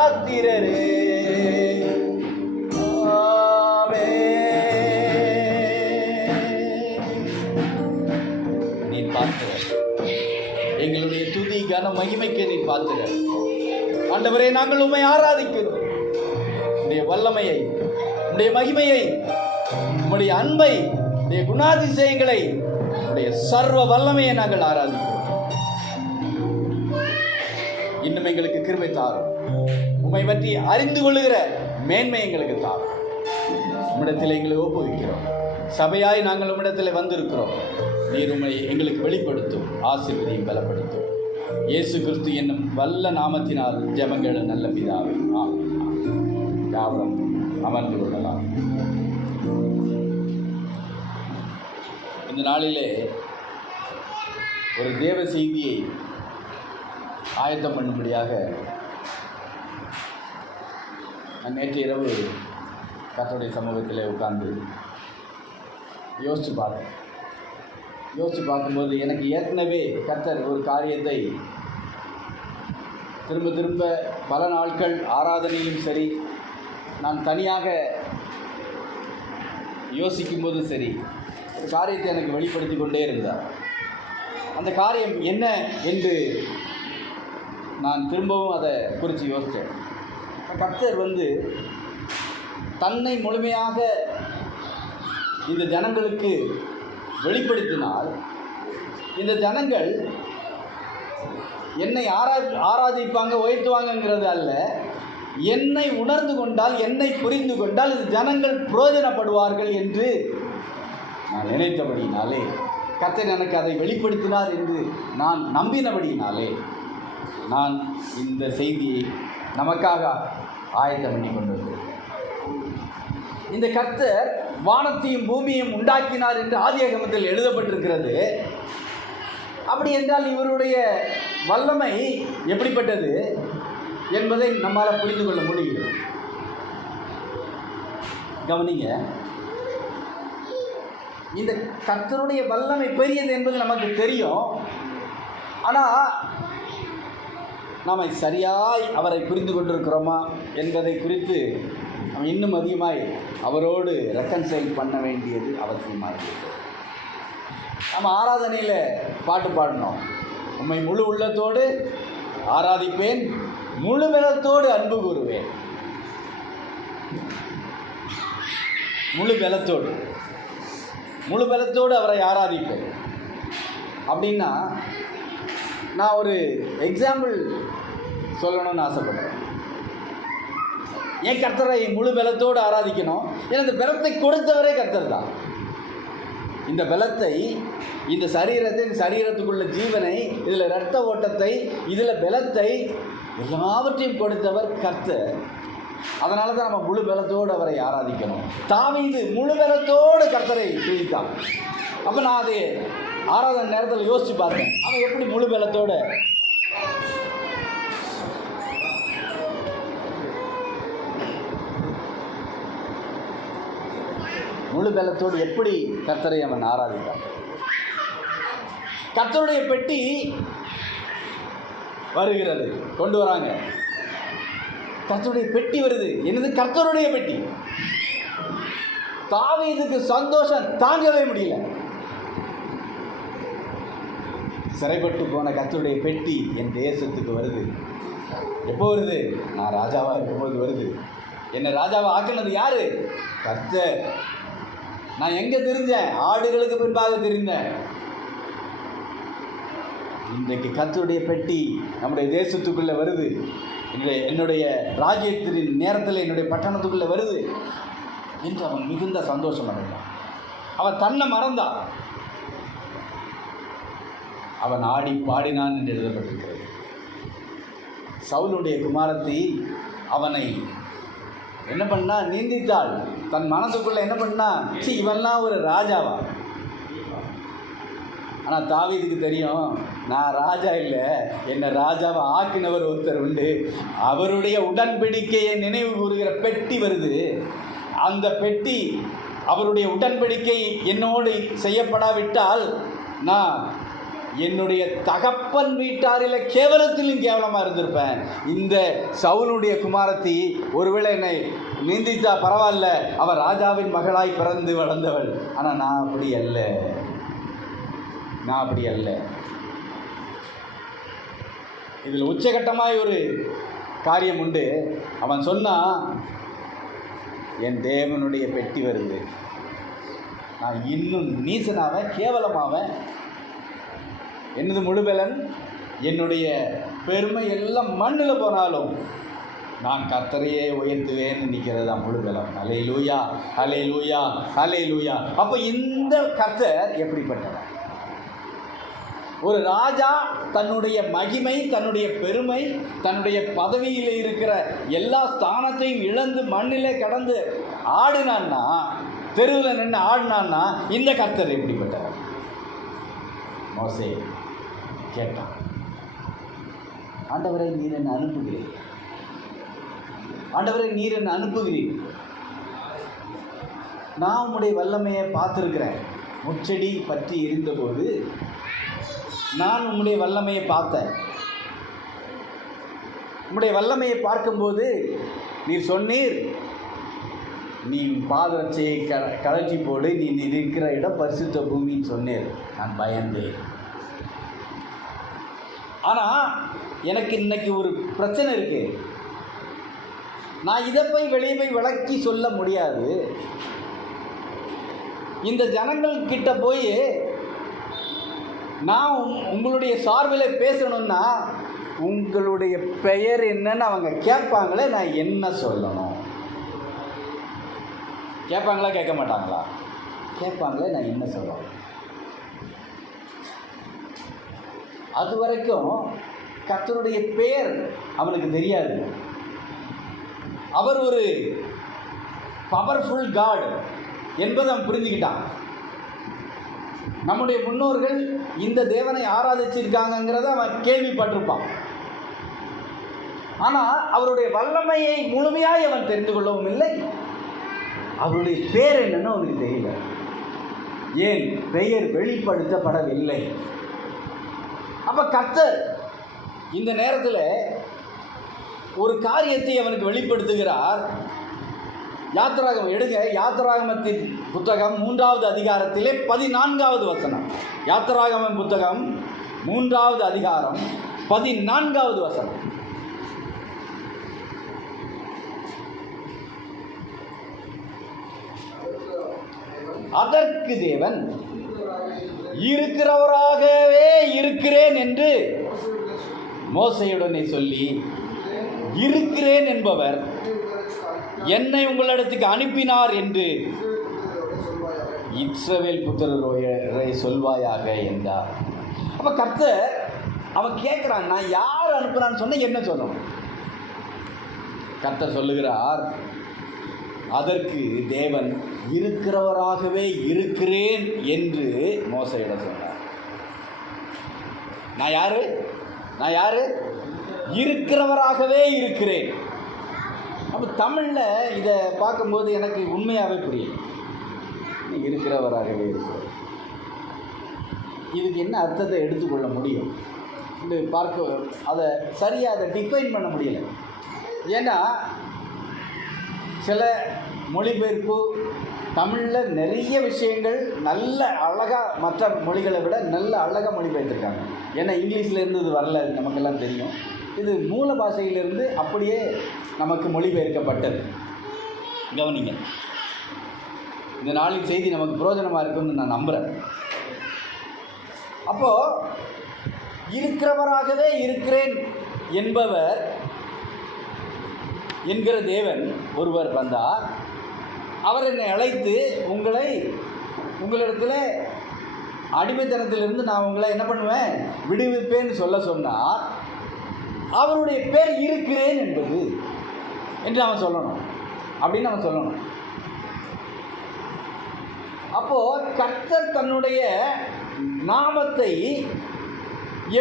பாத்திரரே. நீர் பாத்திரர், எங்களுடைய துதி கன மகிமைக்கு நீர் பாத்திரர். ஆண்டவரே, நாங்கள் உம்மை ஆராதிக்கிறோம். உம்முடைய வல்லமையை, உம்முடைய மகிமையை, உம்முடைய அன்பை, உம்முடைய குணாதிசயங்களை, உம்முடைய சர்வ வல்லமையை நாங்கள் ஆராதிக்கிறோம். இன்னும் எங்களுக்கு கிருபை தாரும். உம்மை பற்றி அறிந்து கொள்ளுகிற மேன்மை எங்களுக்கு தாரும். உம்மிடத்தில் எங்களை ஒப்புவிக்கிறோம். சபையாய் நாங்கள் உம்மிடத்தில் வந்திருக்கிறோம். நீர் உம்மை எங்களுக்கு வெளிப்படுத்தும், ஆசீர்வதியும், பலப்படுத்தும். இயேசு கிறிஸ்து என்னும் வல்ல நாமத்தினால் ஜெபங்கள் நல்ல பிதாவே. ஆமென். யாவரும் அமர்ந்து கொள்ளலாம். இந்த நாளிலே ஒரு தேவ செய்தியை ஆயத்தம் பண்ணும்படியாக நான் நேற்று இரவு கர்த்தருடைய சமூகத்தில் உட்கார்ந்து யோசித்து பார்க்கும்போது எனக்கு ஏற்கனவே கர்த்தர் ஒரு காரியத்தை திரும்ப திரும்ப பல நாட்கள் ஆராதனையிலும் சரி, நான் தனியாக யோசிக்கும்போதும் சரி, ஒரு காரியத்தை எனக்கு வெளிப்படுத்தி கொண்டே இருந்தார். அந்த காரியம் என்ன என்று நான் திரும்பவும் அதை குறித்து யோசித்தேன். கர்த்தர் தன்னை முழுமையாக இந்த ஜனங்களுக்கு வெளிப்படுத்தினால் இந்த ஜனங்கள் என்னை ஆராதிப்பாங்க, உயர்த்துவாங்கங்கிறது அல்ல, என்னை உணர்ந்து கொண்டால், என்னை புரிந்து கொண்டால் இந்த ஜனங்கள் பிரயோஜனப்படுவார்கள் என்று நான் நினைத்தபடியினாலே, கர்த்தர் எனக்கு அதை வெளிப்படுத்தினார் என்று நான் நம்பினபடியினாலே நான் இந்த செய்தியை நமக்காக ஆயத்தம் பண்ணி கொண்டு வந்தேன். இந்த கர்த்தர் வானத்தையும் பூமியையும் உண்டாக்கினார் என்று ஆதியாகமத்தில் எழுதப்பட்டிருக்கிறது. அப்படி என்றால் இவருடைய வல்லமை எப்படிப்பட்டது என்பதை நம்மால் புரிந்து கொள்ள முடியும். கவனிங்க, இந்த கர்த்தருடைய வல்லமை பெரியது என்பது நமக்கு தெரியும். ஆனால் நாம் சரியாய் அவரை புரிந்து கொண்டிருக்கிறோமா என்பதை குறித்து நம்ம இன்னும் அதிகமாய் அவரோடு ரெக்கன்சைல் பண்ண வேண்டியது அவசியமாக இருக்குது. நம்ம ஆராதனையில் பாட்டு பாடினோம், உம்மை முழு உள்ளத்தோடு ஆராதிப்பேன், முழு பலத்தோடு அன்பு கூறுவேன். முழு பலத்தோடு அவரை ஆராதிப்பேன் அப்படின்னா, நான் ஒரு எக்ஸாம்பிள் சொல்லணும்னு ஆசைப்படுறேன். ஏன் கர்த்தரை முழு பலத்தோடு ஆராதிக்கணும்? ஏன்னா இந்த பலத்தை கொடுத்தவரே கர்த்தர் தான். இந்த பலத்தை, இந்த சரீரத்தை, சரீரத்துக்குள்ள ஜீவனை, இதில் இரத்த ஓட்டத்தை, இதில் பலத்தை எல்லாவற்றையும் கொடுத்தவர் கர்த்தர். அதனால தான் நம்ம முழு பலத்தோடு அவரை ஆராதிக்கணும். தாவீது முழு பலத்தோடு கர்த்தரை துதித்தான். அப்போ நான் அதை ஆராதனை நேரத்தில் யோசித்து பார்த்தேன், அவன் எப்படி முழு பலத்தோடு எப்படி கர்த்தரை அவன் ஆராதித்தான். கர்த்தருடைய பெட்டி வருகிறது, கொண்டு வராங்க. கர்த்தருடைய பெட்டி வருது. என்னது? கர்த்தருடைய பெட்டி. தாவீதுக்கு சந்தோஷம் தாங்கவே முடியல. சிறைப்பட்டு போன கர்த்தருடைய பெட்டி என் தேசத்துக்கு வருது. எப்போ வருது? நான் ராஜாவாக இருக்கும்போது வருது. என்னை ராஜாவை ஆக்கினது யாரு? கர்த்தர். நான் எங்கே தெரிஞ்சேன்? ஆடுகளுக்கு பின்பாக தெரிந்தேன். இன்றைக்கு கர்த்தருடைய பெட்டி நம்முடைய தேசத்துக்குள்ளே வருது. என்னுடைய ராஜ்யத்தின் நேரத்தில் என்னுடைய பட்டணத்துக்குள்ளே வருது என்று அவன் மிகுந்த சந்தோஷம் அடைந்தான். அவன் தன்னை மறந்தான். அவன் ஆடி பாடினான் என்று எழுதப்பட்டிருக்கிறது. சவுலுடைய குமாரத்தி அவனை என்ன பண்ணா? நீந்தித்தாள். தன் மனசுக்குள்ள என்ன பண்ணா? இவன்லாம் ஒரு ராஜாவா? ஆனால் தாவீதுக்கு தெரியும், நான் ராஜா இல்லை, என்னை ராஜாவை ஆக்கினவர் ஒருத்தர் உண்டு. அவருடைய உடன்படிக்கையை நினைவு கூறுகிற பெட்டி வருது. அந்த பெட்டி, அவருடைய உடன்படிக்கை என்னோடு செய்யப்படாவிட்டால் நான் என்னுடைய தகப்பன் வீட்டாரில் கேவலத்திலும் கேவலமாக இருந்திருப்பேன். இந்த சவுலுடைய குமாரத்தி ஒருவேளை என்னை நிந்தித்தா பரவாயில்ல, அவர் ராஜாவின் மகளாய் பிறந்து வளர்ந்தவள். ஆனால் நான் அப்படி அல்ல. இதில் உச்சகட்டமாய் ஒரு காரியம் உண்டு. அவன் சொன்னான், என் தேவனுடைய பெட்டி வருது, நான் இன்னும் நீசனாவேன், கேவலமாவேன். என்னது முழுபலன்? என்னுடைய பெருமை எல்லாம் மண்ணில் போனாலும் நான் கர்த்தரையே உயர்த்துவேன்னு நிற்கிறது தான் முழுபலம். ஹல்லேலூயா, ஹல்லேலூயா, ஹல்லேலூயா. அப்போ இந்த கர்த்தர் எப்படிப்பட்டவர்? ஒரு ராஜா தன்னுடைய மகிமை, தன்னுடைய பெருமை, தன்னுடைய பதவியில் இருக்கிற எல்லா ஸ்தானத்தையும் இழந்து மண்ணிலே கடந்து ஆடினான்னா, தெருவில் நின்று ஆடினான்னா, இந்த கர்த்தர் எப்படிப்பட்டவர்? மோசே கேட்டான், ஆண்டவரை நீர் என்னை அனுப்புகிறீர், ஆண்டவரை நீர் என்னை அனுப்புகிறீர். நான் உம்முடைய வல்லமையை பார்த்துருக்கிறேன். முச்செடி பற்றி இருந்தபோது நான் உம்முடைய வல்லமையை பார்த்தேன். உம்முடைய வல்லமையை பார்க்கும்போது நீர் சொன்னீர், நீ பாதரட்சையை கழற்றி போடு, நீ இருக்கிற இடம் பரிசுத்த பூமின்னு சொன்னீர். நான் பயந்தேன். ஆனால் எனக்கு இன்னைக்கு ஒரு பிரச்சனை இருக்கு. நான் இதை போய் வெளியே போய் விளக்கி சொல்ல முடியாது. இந்த ஜனங்கள் கிட்ட போய் நான் உங்களுடைய சார்பில் பேசணும்னா உங்களுடைய பெயர் என்னன்னு அவங்க கேட்பாங்களே, நான் என்ன சொல்லணும்? கேட்பாங்களா கேட்க மாட்டாங்களா? கேட்பாங்களே, நான் என்ன சொல்லணும்? அது வரைக்கும் கர்த்தருடைய பெயர் அவனுக்கு தெரியாது. அவர் ஒரு பவர்ஃபுல் காட் என்பதை அவன் புரிஞ்சுக்கிட்டான். நம்முடைய முன்னோர்கள் இந்த தேவனை ஆராதிச்சிருக்காங்கிறத அவன் கேள்விப்பட்டிருப்பான். ஆனால் அவருடைய வல்லமையை முழுமையாக அவன் தெரிந்து கொள்ளவும் இல்லை. அவருடைய பேர் என்னன்னு அவனுக்கு தெரியல. ஏன் பெயர் வெளிப்படுத்தப்படவில்லை. அப்போ கர்த்தர் இந்த நேரத்தில் ஒரு காரியத்தை அவனுக்கு வெளிப்படுத்துகிறார். யாத்திராகமம் எடுங்க. யாத்திராகமத்தின் புத்தகம் 3வது அதிகாரத்திலே 14வது வசனம். யாத்திராகமம் புத்தகம் 3வது அதிகாரம் 14வது வசனம். அதற்கு தேவன் இருக்கிறவராகவே இருக்கிறேன் என்று மோசேயுடனே சொல்லி, இருக்கிறேன் என்பவர் என்னை உங்களிடத்துக்கு அனுப்பினார் என்று இஸ்ரவேல் புத்திரரை சொல்வாயாக என்றார். அப்போ கர்த்தர் அவன் கேட்குறான், நான் யார் அனுப்புறான்னு சொன்ன என்ன சொல்லணும்? கர்த்தர் சொல்லுகிறார், அதற்கு தேவன் இருக்கிறவராகவே இருக்கிறேன் என்று மோசேயிடம் சொன்னார். நான் யாரு? இருக்கிறவராகவே இருக்கிறேன். அப்போ தமிழில் இதை பார்க்கும்போது எனக்கு உண்மையாகவே புரியும். இருக்கிறவராகவே இருக்கிறேன், இதுக்கு என்ன அர்த்தத்தை எடுத்துக்கொள்ள முடியும்? இது பார்க்க அதை சரியாக அதை டிஃபைன் பண்ண முடியலை. ஏன்னா சில மொழிபெயர்ப்பு தமிழில் நிறைய விஷயங்கள் நல்ல அழகாக, மற்ற மொழிகளை விட நல்ல அழகாக மொழிபெயர்த்திருக்காங்க. ஏன்னா இங்கிலீஷில் இருந்து இது வரல, நமக்கெல்லாம் தெரியும். இது மூல பாஷையிலிருந்து அப்படியே நமக்கு மொழிபெயர்க்கப்பட்டது. கவனிங்க, இந்த நாளின் செய்தி நமக்கு பிரயோஜனமாக இருக்கும்னு நான் நம்புகிறேன். அப்போது இருக்கிறவராகவே இருக்கிறேன் என்பவர் என்கிற தேவன் ஒருவர் வந்தார். அவர் என்னை அழைத்து உங்களிடத்தில் அடிமைத்தனத்திலிருந்து நான் உங்களை என்ன பண்ணுவேன், விடுவிப்பேன்னு சொல்ல சொன்னார். அவருடைய பேர் இருக்கிறேன் என்பது என்று அவன் சொல்லணும், அப்படின்னு அவன் சொல்லணும். அப்போது கர்த்தர் தன்னுடைய நாமத்தை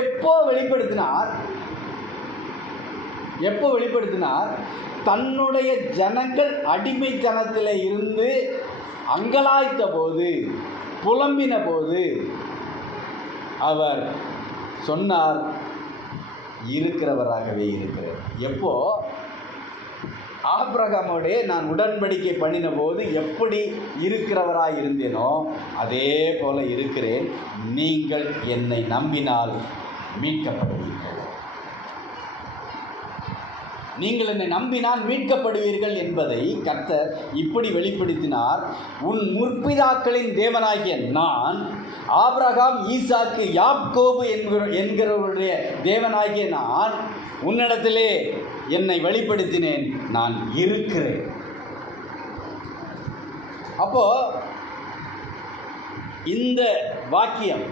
எப்போ வெளிப்படுத்தினார்? தன்னுடைய ஜனங்கள் அடிமைத்தனத்தில் இருந்து அங்கலாய்த்த போது, புலம்பின போது, அவர் சொன்னார், இருக்கிறவராகவே இருக்கிறார். எப்போ? ஆபிரகாமோடே நான் உடன்படிக்கை பண்ணின போது எப்படி இருக்கிறவராய் இருந்தேனோ அதே போல இருக்கிறேன். நீங்கள் என்னை நம்பினால் மீட்கப்படுவீர்கள். நீங்கள் என்னை நம்பினால் மீட்கப்படுவீர்கள் என்பதை கர்த்தர் இப்படி வெளிப்படுத்தினார். உன் முற்பிதாக்களின் தேவனாகிய நான், ஆபிரகாம், ஈசாக்கு, யாக்கோபு என்கிறவருடைய தேவனாகிய நான் உன்னிடத்திலே என்னை வெளிப்படுத்தினேன். நான் இருக்கிறேன். அப்போ இந்த வாக்கியம்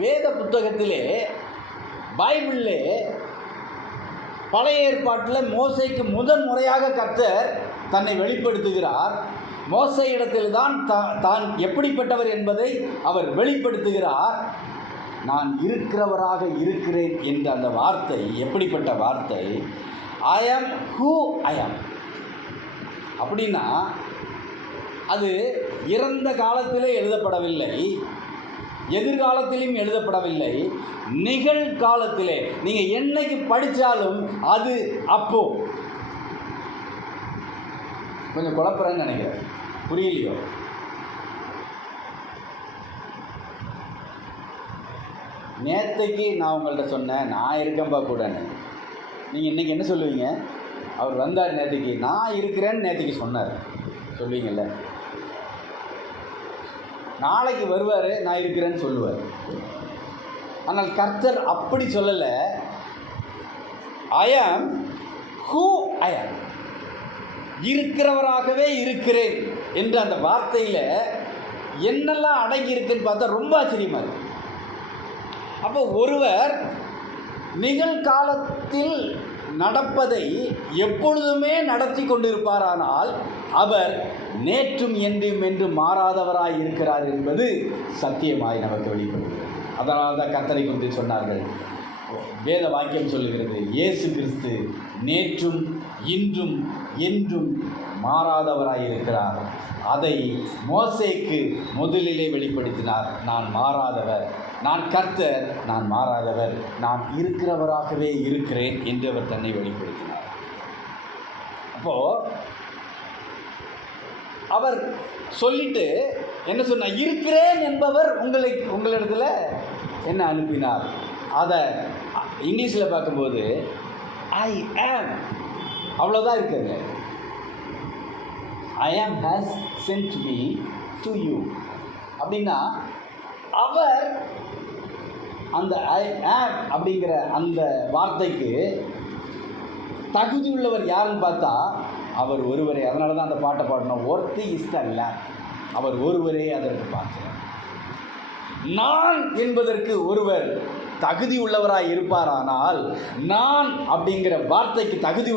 வேத புத்தகத்திலே, பைபிளிலே, பழைய ஏற்பாட்டில் மோசேக்கு முதன் முறையாக கர்த்தர் தன்னை வெளிப்படுத்துகிறார். மோசே இடத்தில் தான் தான் எப்படிப்பட்டவர் என்பதை அவர் வெளிப்படுத்துகிறார். நான் இருக்கிறவராக இருக்கிறேன் என்ற அந்த வார்த்தை எப்படிப்பட்ட வார்த்தை? ஐ ஆம் ஹூ ஐ ஆம். அப்படின்னா அது இறந்த காலத்திலே எழுதப்படவில்லை, எதிர்காலத்திலும் எழுதப்படவில்லை, நிகழ்காலத்திலே. நீங்கள் என்னைக்கு படித்தாலும் அது அப்போ. கொஞ்சம் குழப்பறேன்னு நினைக்கிறேன், புரியலையோ? நேற்றைக்கு நான் உங்கள்கிட்ட சொன்னேன், நான் இருக்கேன்பா கூடன்னு. நீங்கள் இன்றைக்கி என்ன சொல்லுவீங்க? அவர் வந்தார் நேற்றுக்கு, நான் இருக்கிறேன்னு நேற்றுக்கு சொன்னார் சொல்லுவீங்கள்ல. நாளைக்கு வருவார், நான் இருக்கிறேன்னு சொல்லுவார். ஆனால் கர்த்தர் அப்படி சொல்லலை. ஐ ஆம் ஹூ ஐ ஆம், இருக்கிறவராகவே இருக்கிறேன் என்ற அந்த வார்த்தையில் என்னெல்லாம் அடங்கி இருக்குன்னு பார்த்தா ரொம்ப ஆச்சரியமாக இருக்கு. அப்போ ஒருவர் நிகழ்காலத்தில் நடப்பதை எப்பொழுதுமே நடத்தி கொண்டிருப்பாரானால் அவர் நேற்றும் என்றும் என்றும் மாறாதவராய் இருக்கிறார் என்பது சத்தியமாய் நமக்கு வெளிப்படுகிறது. அதனால் தான் கர்த்தரை குறித்து சொன்னார்கள். வேத வாக்கியம் சொல்லுகிறது, இயேசு கிறிஸ்து நேற்றும் இன்றும் என்றும் மாறாதவராய் இருக்கிறார். அதை மோசேக்கு முதலிலே வெளிப்படுத்தினார். நான் மாறாதவர், நான் கர்த்தர், நான் மாறாதவர், நான் இருக்கிறவராகவே இருக்கிறேன் என்று அவர் தன்னை வெளிப்படுத்தினார். அப்போது அவர் சொல்லிட்டு என்ன சொன்னார்? இருக்கிறேன் என்பவர் உங்களிடத்தில் என்ன அனுப்பினார். அதை இங்கிலீஷில் பார்க்கும்போது ஐ ஆம், அவ்வளோதான் இருக்குங்க. I am has sent me to you. அப்படின்னா அவர் அந்த ஐ ஆம் அப்படிங்கிற அந்த வார்த்தைக்கு தகுதியுள்ளவர் யாருன்னு பார்த்தா அவர் ஒருவரே. அதனால தான் அந்த பாட்டை பாடணும், ஒருத்தி இஷ்டல்ல, அவர் ஒருவரே அதற்கு பார்க்கிறார். நான் என்பதற்கு ஒருவர் தகுதி உள்ளவராய் இருப்பாரானால், நான் அப்படிங்கிற வார்த்தைக்கு தகுதி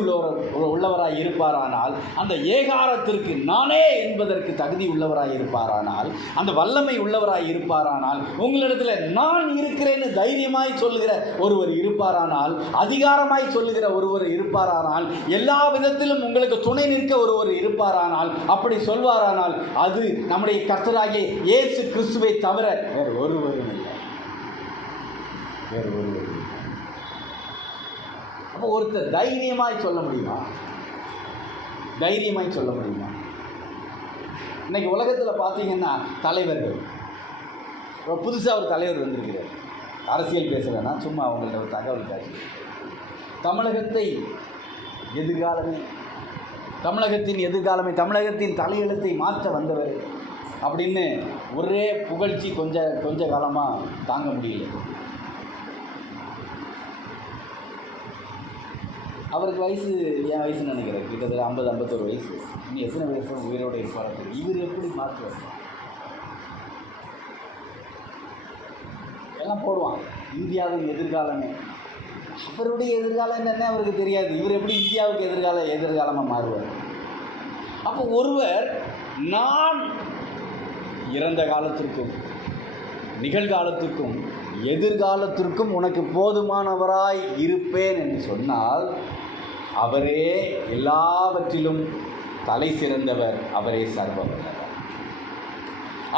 உள்ளவராய் இருப்பாரானால், அந்த ஏகாரத்திற்கு நானே என்பதற்கு தகுதி உள்ளவராய் இருப்பாரானால், அந்த வல்லமை உள்ளவராய் இருப்பாரானால், உங்களிடத்தில் நான் இருக்கிறேன்னு தைரியமாய் சொல்லுகிற ஒருவர் இருப்பாரானால், அதிகாரமாய் சொல்லுகிற ஒருவர் இருப்பாரானால், எல்லா விதத்திலும் உங்களுக்கு துணை நிற்க ஒருவர் இருப்பாரானால், அப்படி சொல்வாரானால் அது நம்முடைய கர்த்தராகிய இயேசு கிறிஸ்துவை தவிர வேறு ஒருவரும் இல்லை. அப்போ ஒருத்தர் தைரியமாய் சொல்ல முடியுமா? தைரியமாய் சொல்ல முடியுமா? இன்னைக்கு உலகத்தில் பார்த்தீங்கன்னா தலைவர்கள், புதுசாக ஒரு தலைவர் வந்திருக்கிறார், அரசியல் பேசுகிறேன்னா சும்மா அவங்கள்ட்ட ஒரு தகவல் காட்சி. தமிழகத்தின் எதிர்காலமே, தமிழகத்தின் தலையெழுத்தை மாற்ற வந்தவர் அப்படின்னு ஒரே புகழ்ச்சி கொஞ்ச காலமாக தாங்க முடியல. அவருக்கு வயசு என் வயசுன்னு நினைக்கிறேன், கிட்டத்தட்ட 50-51 வயசு. இன்னும் எத்தனை வயசு உயிரோடு இருப்பார்? இவர் எப்படி மாற்றுவார்? எல்லாம் போடுவான் இந்தியாவின் எதிர்காலமே. அவருடைய எதிர்காலம் என்னென்ன அவருக்கு தெரியாது. இவர் எப்படி இந்தியாவுக்கு எதிர்காலமாக மாறுவார்? அப்போ ஒருவர் நான் இறந்த காலத்திற்கும் நிகழ்காலத்திற்கும் எதிர்காலத்திற்கும் உனக்கு போதுமானவராய் இருப்பேன் என்று சொன்னால் அவரே எல்லாவற்றிலும் தலை சிறந்தவர், அவரே சர்வவல்லவர்.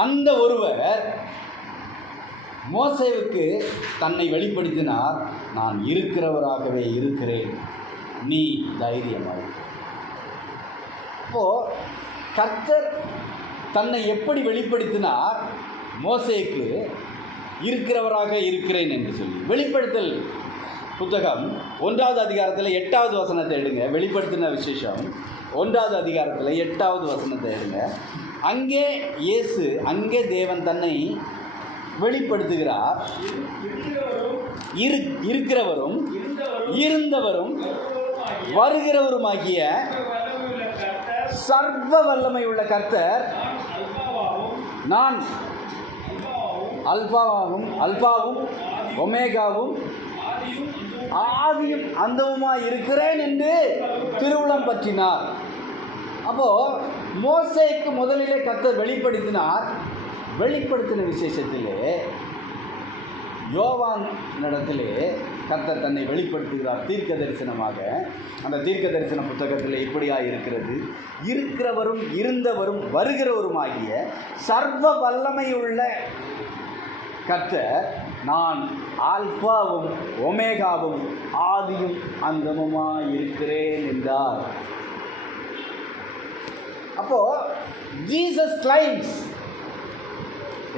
அந்த ஒருவர் மோசேவுக்கு தன்னை வெளிப்படுத்தினார், நான் இருக்கிறவராகவே இருக்கிறேன், நீ தைரியமாய். அப்போது கர்த்தர் தன்னை எப்படி வெளிப்படுத்தினார்? மோசேக்கு இருக்கிறவராக இருக்கிறேன் என்று சொல்லி. வெளிப்படுத்தல் புத்தகம் 1வது அதிகாரத்தில் 8வது வசனத்தை எடுங்க. வெளிப்படுத்தின விசேஷம் 1வது அதிகாரத்தில் 8வது வசனத்தை எடுங்க. அங்கே இயேசு, அங்கே தேவன் தன்னை வெளிப்படுத்துகிறார். இருக்கிறவரும் இருந்தவரும் வருகிறவருமாகிய சர்வ வல்லமை உள்ள கர்த்தர், நான் அல்பாவும் ஒமேகாவும் ஆதியும் அந்தமுமாய் இருக்கிறேன் என்று திருவுளம் பற்றினார். அப்போ மோசேக்கு முதலிலே கர்த்தர் வெளிப்படுத்தினார். வெளிப்படுத்தின விசேஷத்திலே யோவான் இடத்திலே கர்த்தர் தன்னை வெளிப்படுத்துகிறார் தீர்க்க தரிசனமாக. அந்த தீர்க்க தரிசன புத்தகத்தில் இப்படியாக இருக்கிறது, இருக்கிறவரும் இருந்தவரும் வருகிறவருமாகிய சர்வ வல்லமையுள்ள கர்த்தர், நான் ஆல்பாவும் ஒமேகாவும் ஆதியும் அந்தமுமாய் இருக்கிறேன் என்றார். அப்போ ஜீசஸ் கிளைம்ஸ்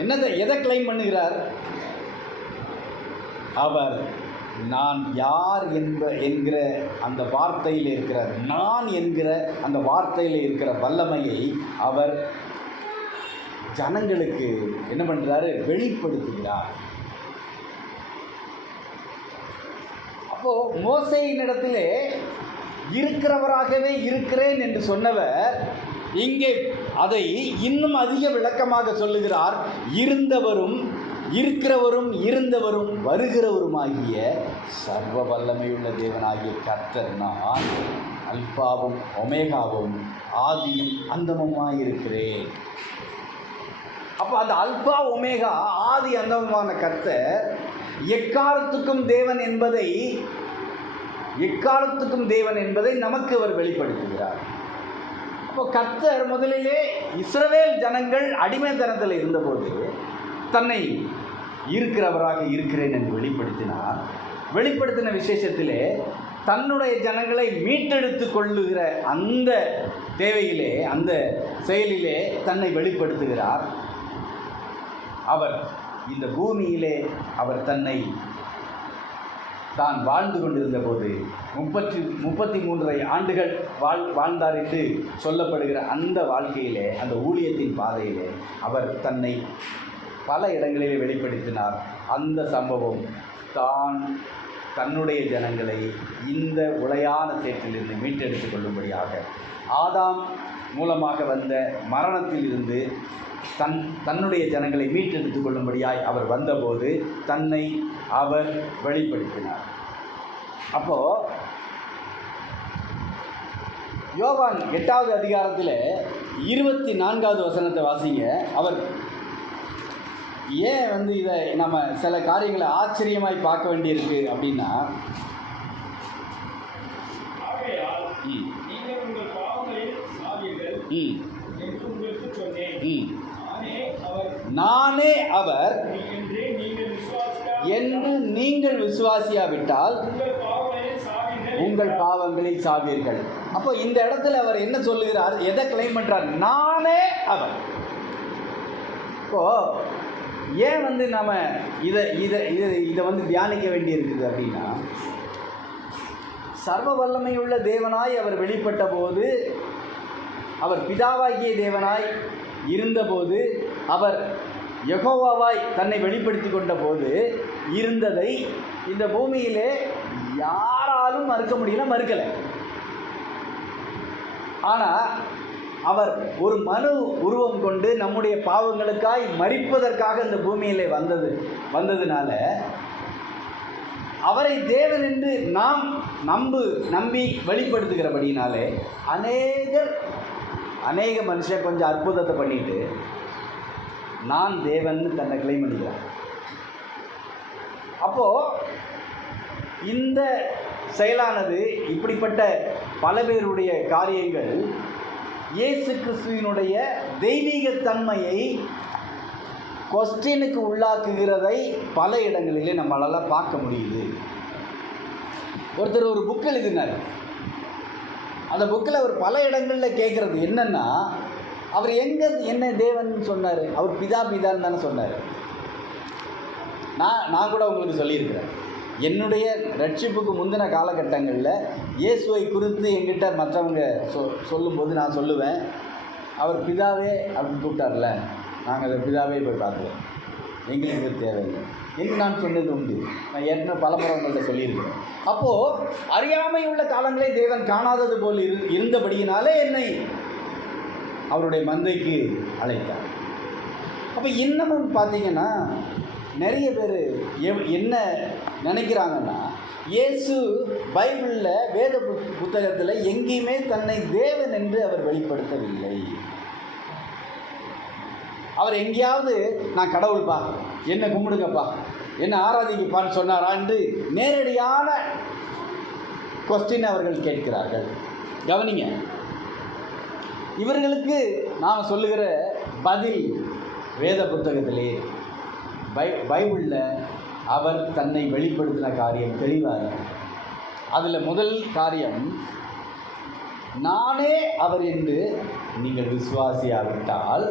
என்னதை, எதை கிளைம் பண்ணுகிறார்? அவர் நான் யார் என்கிற அந்த வார்த்தையில் இருக்கிற, நான் என்கிற அந்த வார்த்தையில் இருக்கிற வல்லமையை அவர் ஜனங்களுக்கு என்ன பண்ணுறாரு? வெளிப்படுத்துகிறார். அப்போது மோசேயினிடத்திலே இருக்கிறவராகவே இருக்கிறேன் என்று சொன்னவர் இங்கே அதை இன்னும் அதிக விளக்கமாக சொல்லுகிறார். இருக்கிறவரும் இருந்தவரும் வருகிறவருமாகிய சர்வ வல்லமையுள்ள தேவனாகிய கர்த்தர், நான் அல்பாவும் ஒமேகாவும் ஆதியும் அந்தமுமாய் இருக்கிறேன். அப்போ அந்த அல்பா ஒமேகா ஆதி அந்தமான கர்த்தர் எக்காலத்துக்கும் தேவன் என்பதை நமக்கு அவர் வெளிப்படுத்துகிறார். அப்போ கர்த்தர் முதலிலே இஸ்ரவேல் ஜனங்கள் அடிமைத்தனத்தில் இருந்தபோது தன்னை இருக்கிறவராக இருக்கிறேன் என்று வெளிப்படுத்தினார். வெளிப்படுத்தின விசேஷத்திலே தன்னுடைய ஜனங்களை மீட்டெடுத்து கொள்ளுகிற அந்த தேவையிலே, அந்த செயலிலே தன்னை வெளிப்படுத்துகிறார். அவர் இந்த பூமியிலே அவர் தன்னை தான் வாழ்ந்து கொண்டிருந்த போது 33 ஆண்டுகள் வாழ்ந்தார் என்று சொல்லப்படுகிற அந்த வாழ்க்கையிலே, அந்த ஊழியத்தின் பாதையிலே அவர் தன்னை பல இடங்களிலே வெளிப்படுத்தினார். அந்த சம்பவம் தன்னுடைய ஜனங்களை இந்த உளையான சேற்றிலிருந்து மீட்டெடுத்து கொள்ளும்படியாக, ஆதாம் மூலமாக வந்த மரணத்தில் இருந்து தன்னுடைய ஜனங்களை மீட்டெடுத்து கொள்ளும்படியாய் அவர் வந்தபோது தன்னை அவர் வெளிப்படுத்தினார். அப்போது யோவான் 8வது அதிகாரத்தில் 24வது வசனத்தை வாசிங்க. அவர் ஏன் இதை நம்ம சில காரியங்களை ஆச்சரியமாய் பார்க்க வேண்டியிருக்கு அப்படின்னா, நானே அவர் என்று நீங்கள் விசுவாசியாவிட்டால் உங்கள் பாவங்களில் சாவீர்கள். அப்போ இந்த இடத்துல அவர் என்ன சொல்லுகிறார்? எதை கிளைம் பண்றார்? நானே அவர். இப்போ ஏன் நாம இதை தியானிக்க வேண்டி இருக்குது அப்படின்னா, சர்வ வல்லமையுள்ள தேவனாய் அவர் வெளிப்பட்ட போது, அவர் பிதாவாகிய தேவனாய் இருந்தபோது, அவர் யெகோவாவாய் தன்னை வெளிப்படுத்தி கொண்ட போது இருந்ததை இந்த பூமியிலே யாராலும் மறுக்க முடியல, மறுக்கலை. ஆனால் அவர் ஒரு மனு உருவம் கொண்டு நம்முடைய பாவங்களுக்காய் மரிப்பதற்காக இந்த பூமியிலே வந்ததுனால அவரை தேவன் என்று நாம் நம்பி வெளிப்படுத்துகிறபடினாலே அநேக மனுஷன் கொஞ்சம் அற்புதத்தை பண்ணிட்டு நான் தேவன் தன்னை கிளைம் பண்ணிக்கிறார். அப்போது இந்த செயலானது, இப்படிப்பட்ட பல பேருடைய காரியங்கள் இயேசு கிறிஸ்துவினுடைய தெய்வீக தன்மையை கொஸ்டினுக்கு உள்ளாக்குகிறதை பல இடங்களிலே நம்மளால் பார்க்க முடியுது. ஒருத்தர் ஒரு புக் எழுதினார். அந்த புக்கில் அவர் பல இடங்களில் கேட்குறது என்னென்னா, அவர் எங்கே என்ன தேவன் சொன்னார்? அவர் பிதான்னு தானே சொன்னார். நான் கூட உங்களுக்கு சொல்லியிருக்கிறேன். என்னுடைய ரட்சிப்புக்கு முந்தின காலகட்டங்களில் இயேசுவை குறித்து என்கிட்ட மற்றவங்க சொல்லும்போது நான் சொல்லுவேன், அவர் பிதாவே அப்படின்னு கூப்பிட்டார்ல, நாங்கள் அதை பிதாவே போய் பார்த்துருவோம், எங்களுக்கு தேவையில்லை என்று நான் சொன்னது உண்டு. நான் ஏற்கனவே பலமுறை உங்கள்கிட்ட சொல்லியிருக்கிறேன். அப்போது அறியாமை உள்ள காலங்களே தேவன் காணாதது போல் இருந்தபடியினாலே என்னை அவருடைய மந்தைக்கு அழைத்தார். அப்போ இன்னமும் பார்த்தீங்கன்னா நிறைய பேர் என்ன நினைக்கிறாங்கன்னா, இயேசு பைபிளில் வேத புத்தகத்தில் எங்கேயுமே தன்னை தேவன் என்று அவர் வெளிப்படுத்தவில்லை. அவர் எங்கேயாவது நான் கடவுள்பா, என்னை கும்பிடுங்கப்பா, என்னை ஆராதிங்கப்பான்னு சொன்னாரா என்று நேரடியான கொஸ்டின் அவர்கள் கேட்கிறார்கள். கவனிங்க, இவர்களுக்கு நாம் சொல்லுகிற பதில் வேத புத்தகத்திலே பைபிளில் அவர் தன்னை வெளிப்படுத்தின காரியம் தெளிவாக. அதில் முதல் காரியம், நானே அவர் என்று நீங்கள் விசுவாசியாவிட்டால்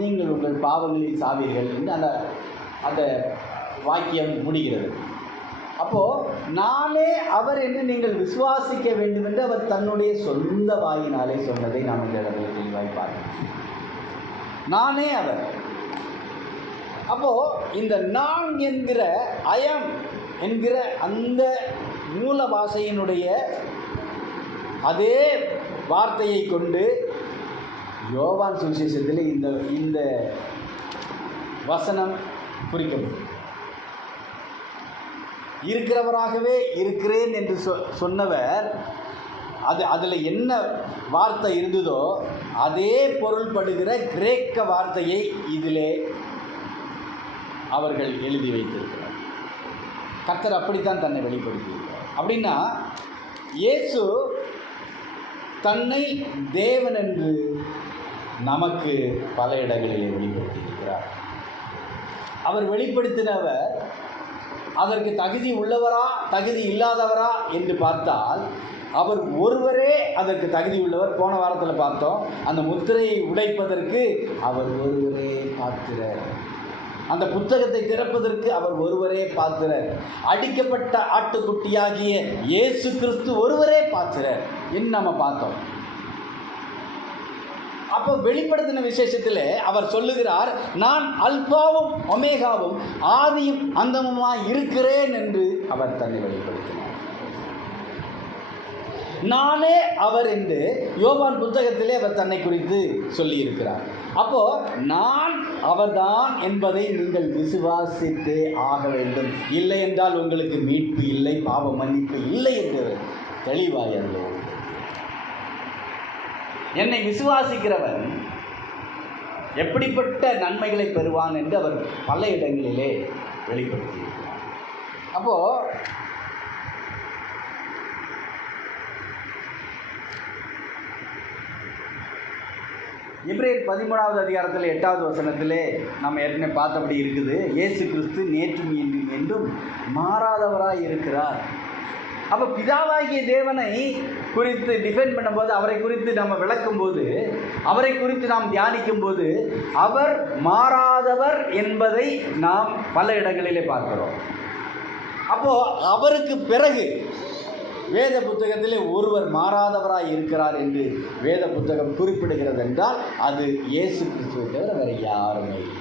நீங்கள் உங்கள் பாவங்களில் சாவீர்கள் என்று அந்த வாக்கியம் முடிகிறது. அப்போது நானே அவர் என்று நீங்கள் விசுவாசிக்க வேண்டும் என்று அவர் தன்னுடைய சொந்த வாயினாலே சொன்னதை நாம் இந்த இடத்தில் தெளிவாய் பார்க்கிறோம். நானே அவர். அப்போது இந்த நான் என்கிற அயம் என்கிற அந்த மூல பாஷையினுடைய அதே வார்த்தையை கொண்டு யோவான் சுவிசேஷத்தில் இந்த வசனம் குறிக்கப்படும். இருக்கிறவராகவே இருக்கிறேன் என்று சொன்னவர் அதில் என்ன வார்த்தை இருந்ததோ அதே பொருள்படுகிற கிரேக்க வார்த்தையை இதிலே அவர்கள் எழுதி வைத்திருக்கிறார். கர்த்தர் அப்படித்தான் தன்னை வெளிப்படுத்தியிருக்கிறார். அப்படின்னா இயேசு தன்னை தேவன் என்று நமக்கு பல இடங்களிலே வெளிப்படுத்தியிருக்கிறார். அவர் வெளிப்படுத்தினவர் அதற்கு தகுதி உள்ளவரா தகுதி இல்லாதவரா என்று பார்த்தால் அவர் ஒருவரே அதற்கு தகுதி உள்ளவர். போன வாரத்தில் பார்த்தோம், அந்த முத்திரையை உடைப்பதற்கு அவர் ஒருவரே பாத்திரர். அந்த புத்தகத்தை திறப்பதற்கு அவர் ஒருவரே பாத்திரர். அடிக்கப்பட்ட ஆட்டுக்குட்டியாகிய இயேசு கிறிஸ்து ஒருவரே பாத்திரர் என்று நம்ம பார்த்தோம். அப்போ வெளிப்படுத்தின விசேஷத்தில் அவர் சொல்லுகிறார், நான் அல்பாவும் ஒமேகாவும் ஆதியும் அந்தமுமாய் இருக்கிறேன் என்று அவர் தன்னை வெளிப்படுத்தினார். நானே அவர் என்று யோவான் புத்தகத்திலே அவர் தன்னை குறித்து சொல்லியிருக்கிறார். அப்போ நான் அவர்தான் என்பதை நீங்கள் விசுவாசித்தே ஆக வேண்டும். இல்லை என்றால் உங்களுக்கு மீட்பு இல்லை, பாவ மன்னிப்பு இல்லை என்று தெளிவாய் அல்ல. என்னை விசுவாசிக்கிறவன் எப்படிப்பட்ட நன்மைகளை பெறுவான் என்று அவர் பல இடங்களிலே வெளிப்படுத்தியிருக்கிறார். அப்போது எபிரேயர் 13வது அதிகாரத்தில் 8வது வசனத்திலே நம்ம ஏற்கனவே பார்த்தபடி இருக்குது, இயேசு கிறிஸ்து நேற்றும் இன்றும் என்றும் மாறாதவராய் இருக்கிறார். அப்போ பிதாவாகிய தேவனை குறித்து டிஃபெண்ட் பண்ணும்போது, அவரை குறித்து நம்ம விளக்கும்போது, அவரை குறித்து நாம் தியானிக்கும் போது அவர் மாறாதவர் என்பதை நாம் பல இடங்களிலே பார்க்கிறோம். அப்போது அவருக்கு பிறகு வேத புத்தகத்திலே ஒருவர் மாறாதவராய் இருக்கிறார் என்று வேத புத்தகம் குறிப்பிடுகிறது என்றால் அது இயேசு கிறிஸ்துவை தவிர வேறு யாருமே இல்லை.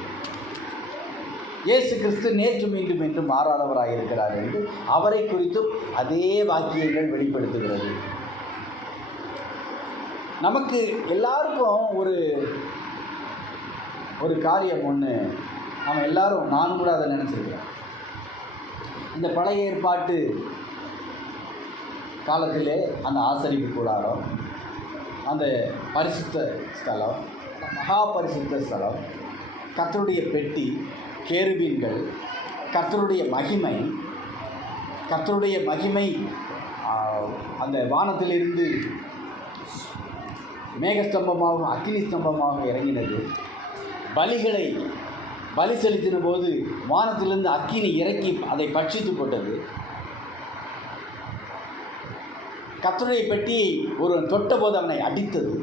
இயேசு கிறிஸ்து நேற்றும் இன்றும் என்றும் மாறாதவராக இருக்கிறார் என்று அவரை குறித்தும் அதே வாக்கியங்கள் வெளிப்படுத்துகிறது. நமக்கு எல்லாருக்கும் ஒரு காரியம் ஒன்று நம்ம எல்லாரும், நான் கூட அதை நினச்சிருக்கேன். இந்த பழைய ஏற்பாட்டு காலத்திலே அந்த ஆசரிப்பு கூடாரம், அந்த பரிசுத்த ஸ்தலம், மகா பரிசுத்த ஸ்தலம், கர்த்தருடைய பெட்டி, கேருபீன்கள், கர்த்தருடைய மகிமை அந்த வானத்திலிருந்து மேகஸ்தம்பமாகவும் அக்கினி ஸ்தம்பமாகவும் இறங்கினது, பலிகளை பலி செலுத்தின போது வானத்திலிருந்து அக்கினி இறக்கி அதை பட்சித்து போட்டது. கர்த்தருடைய பெட்டியை ஒருவன் தொட்ட போது அவனை அடித்தது.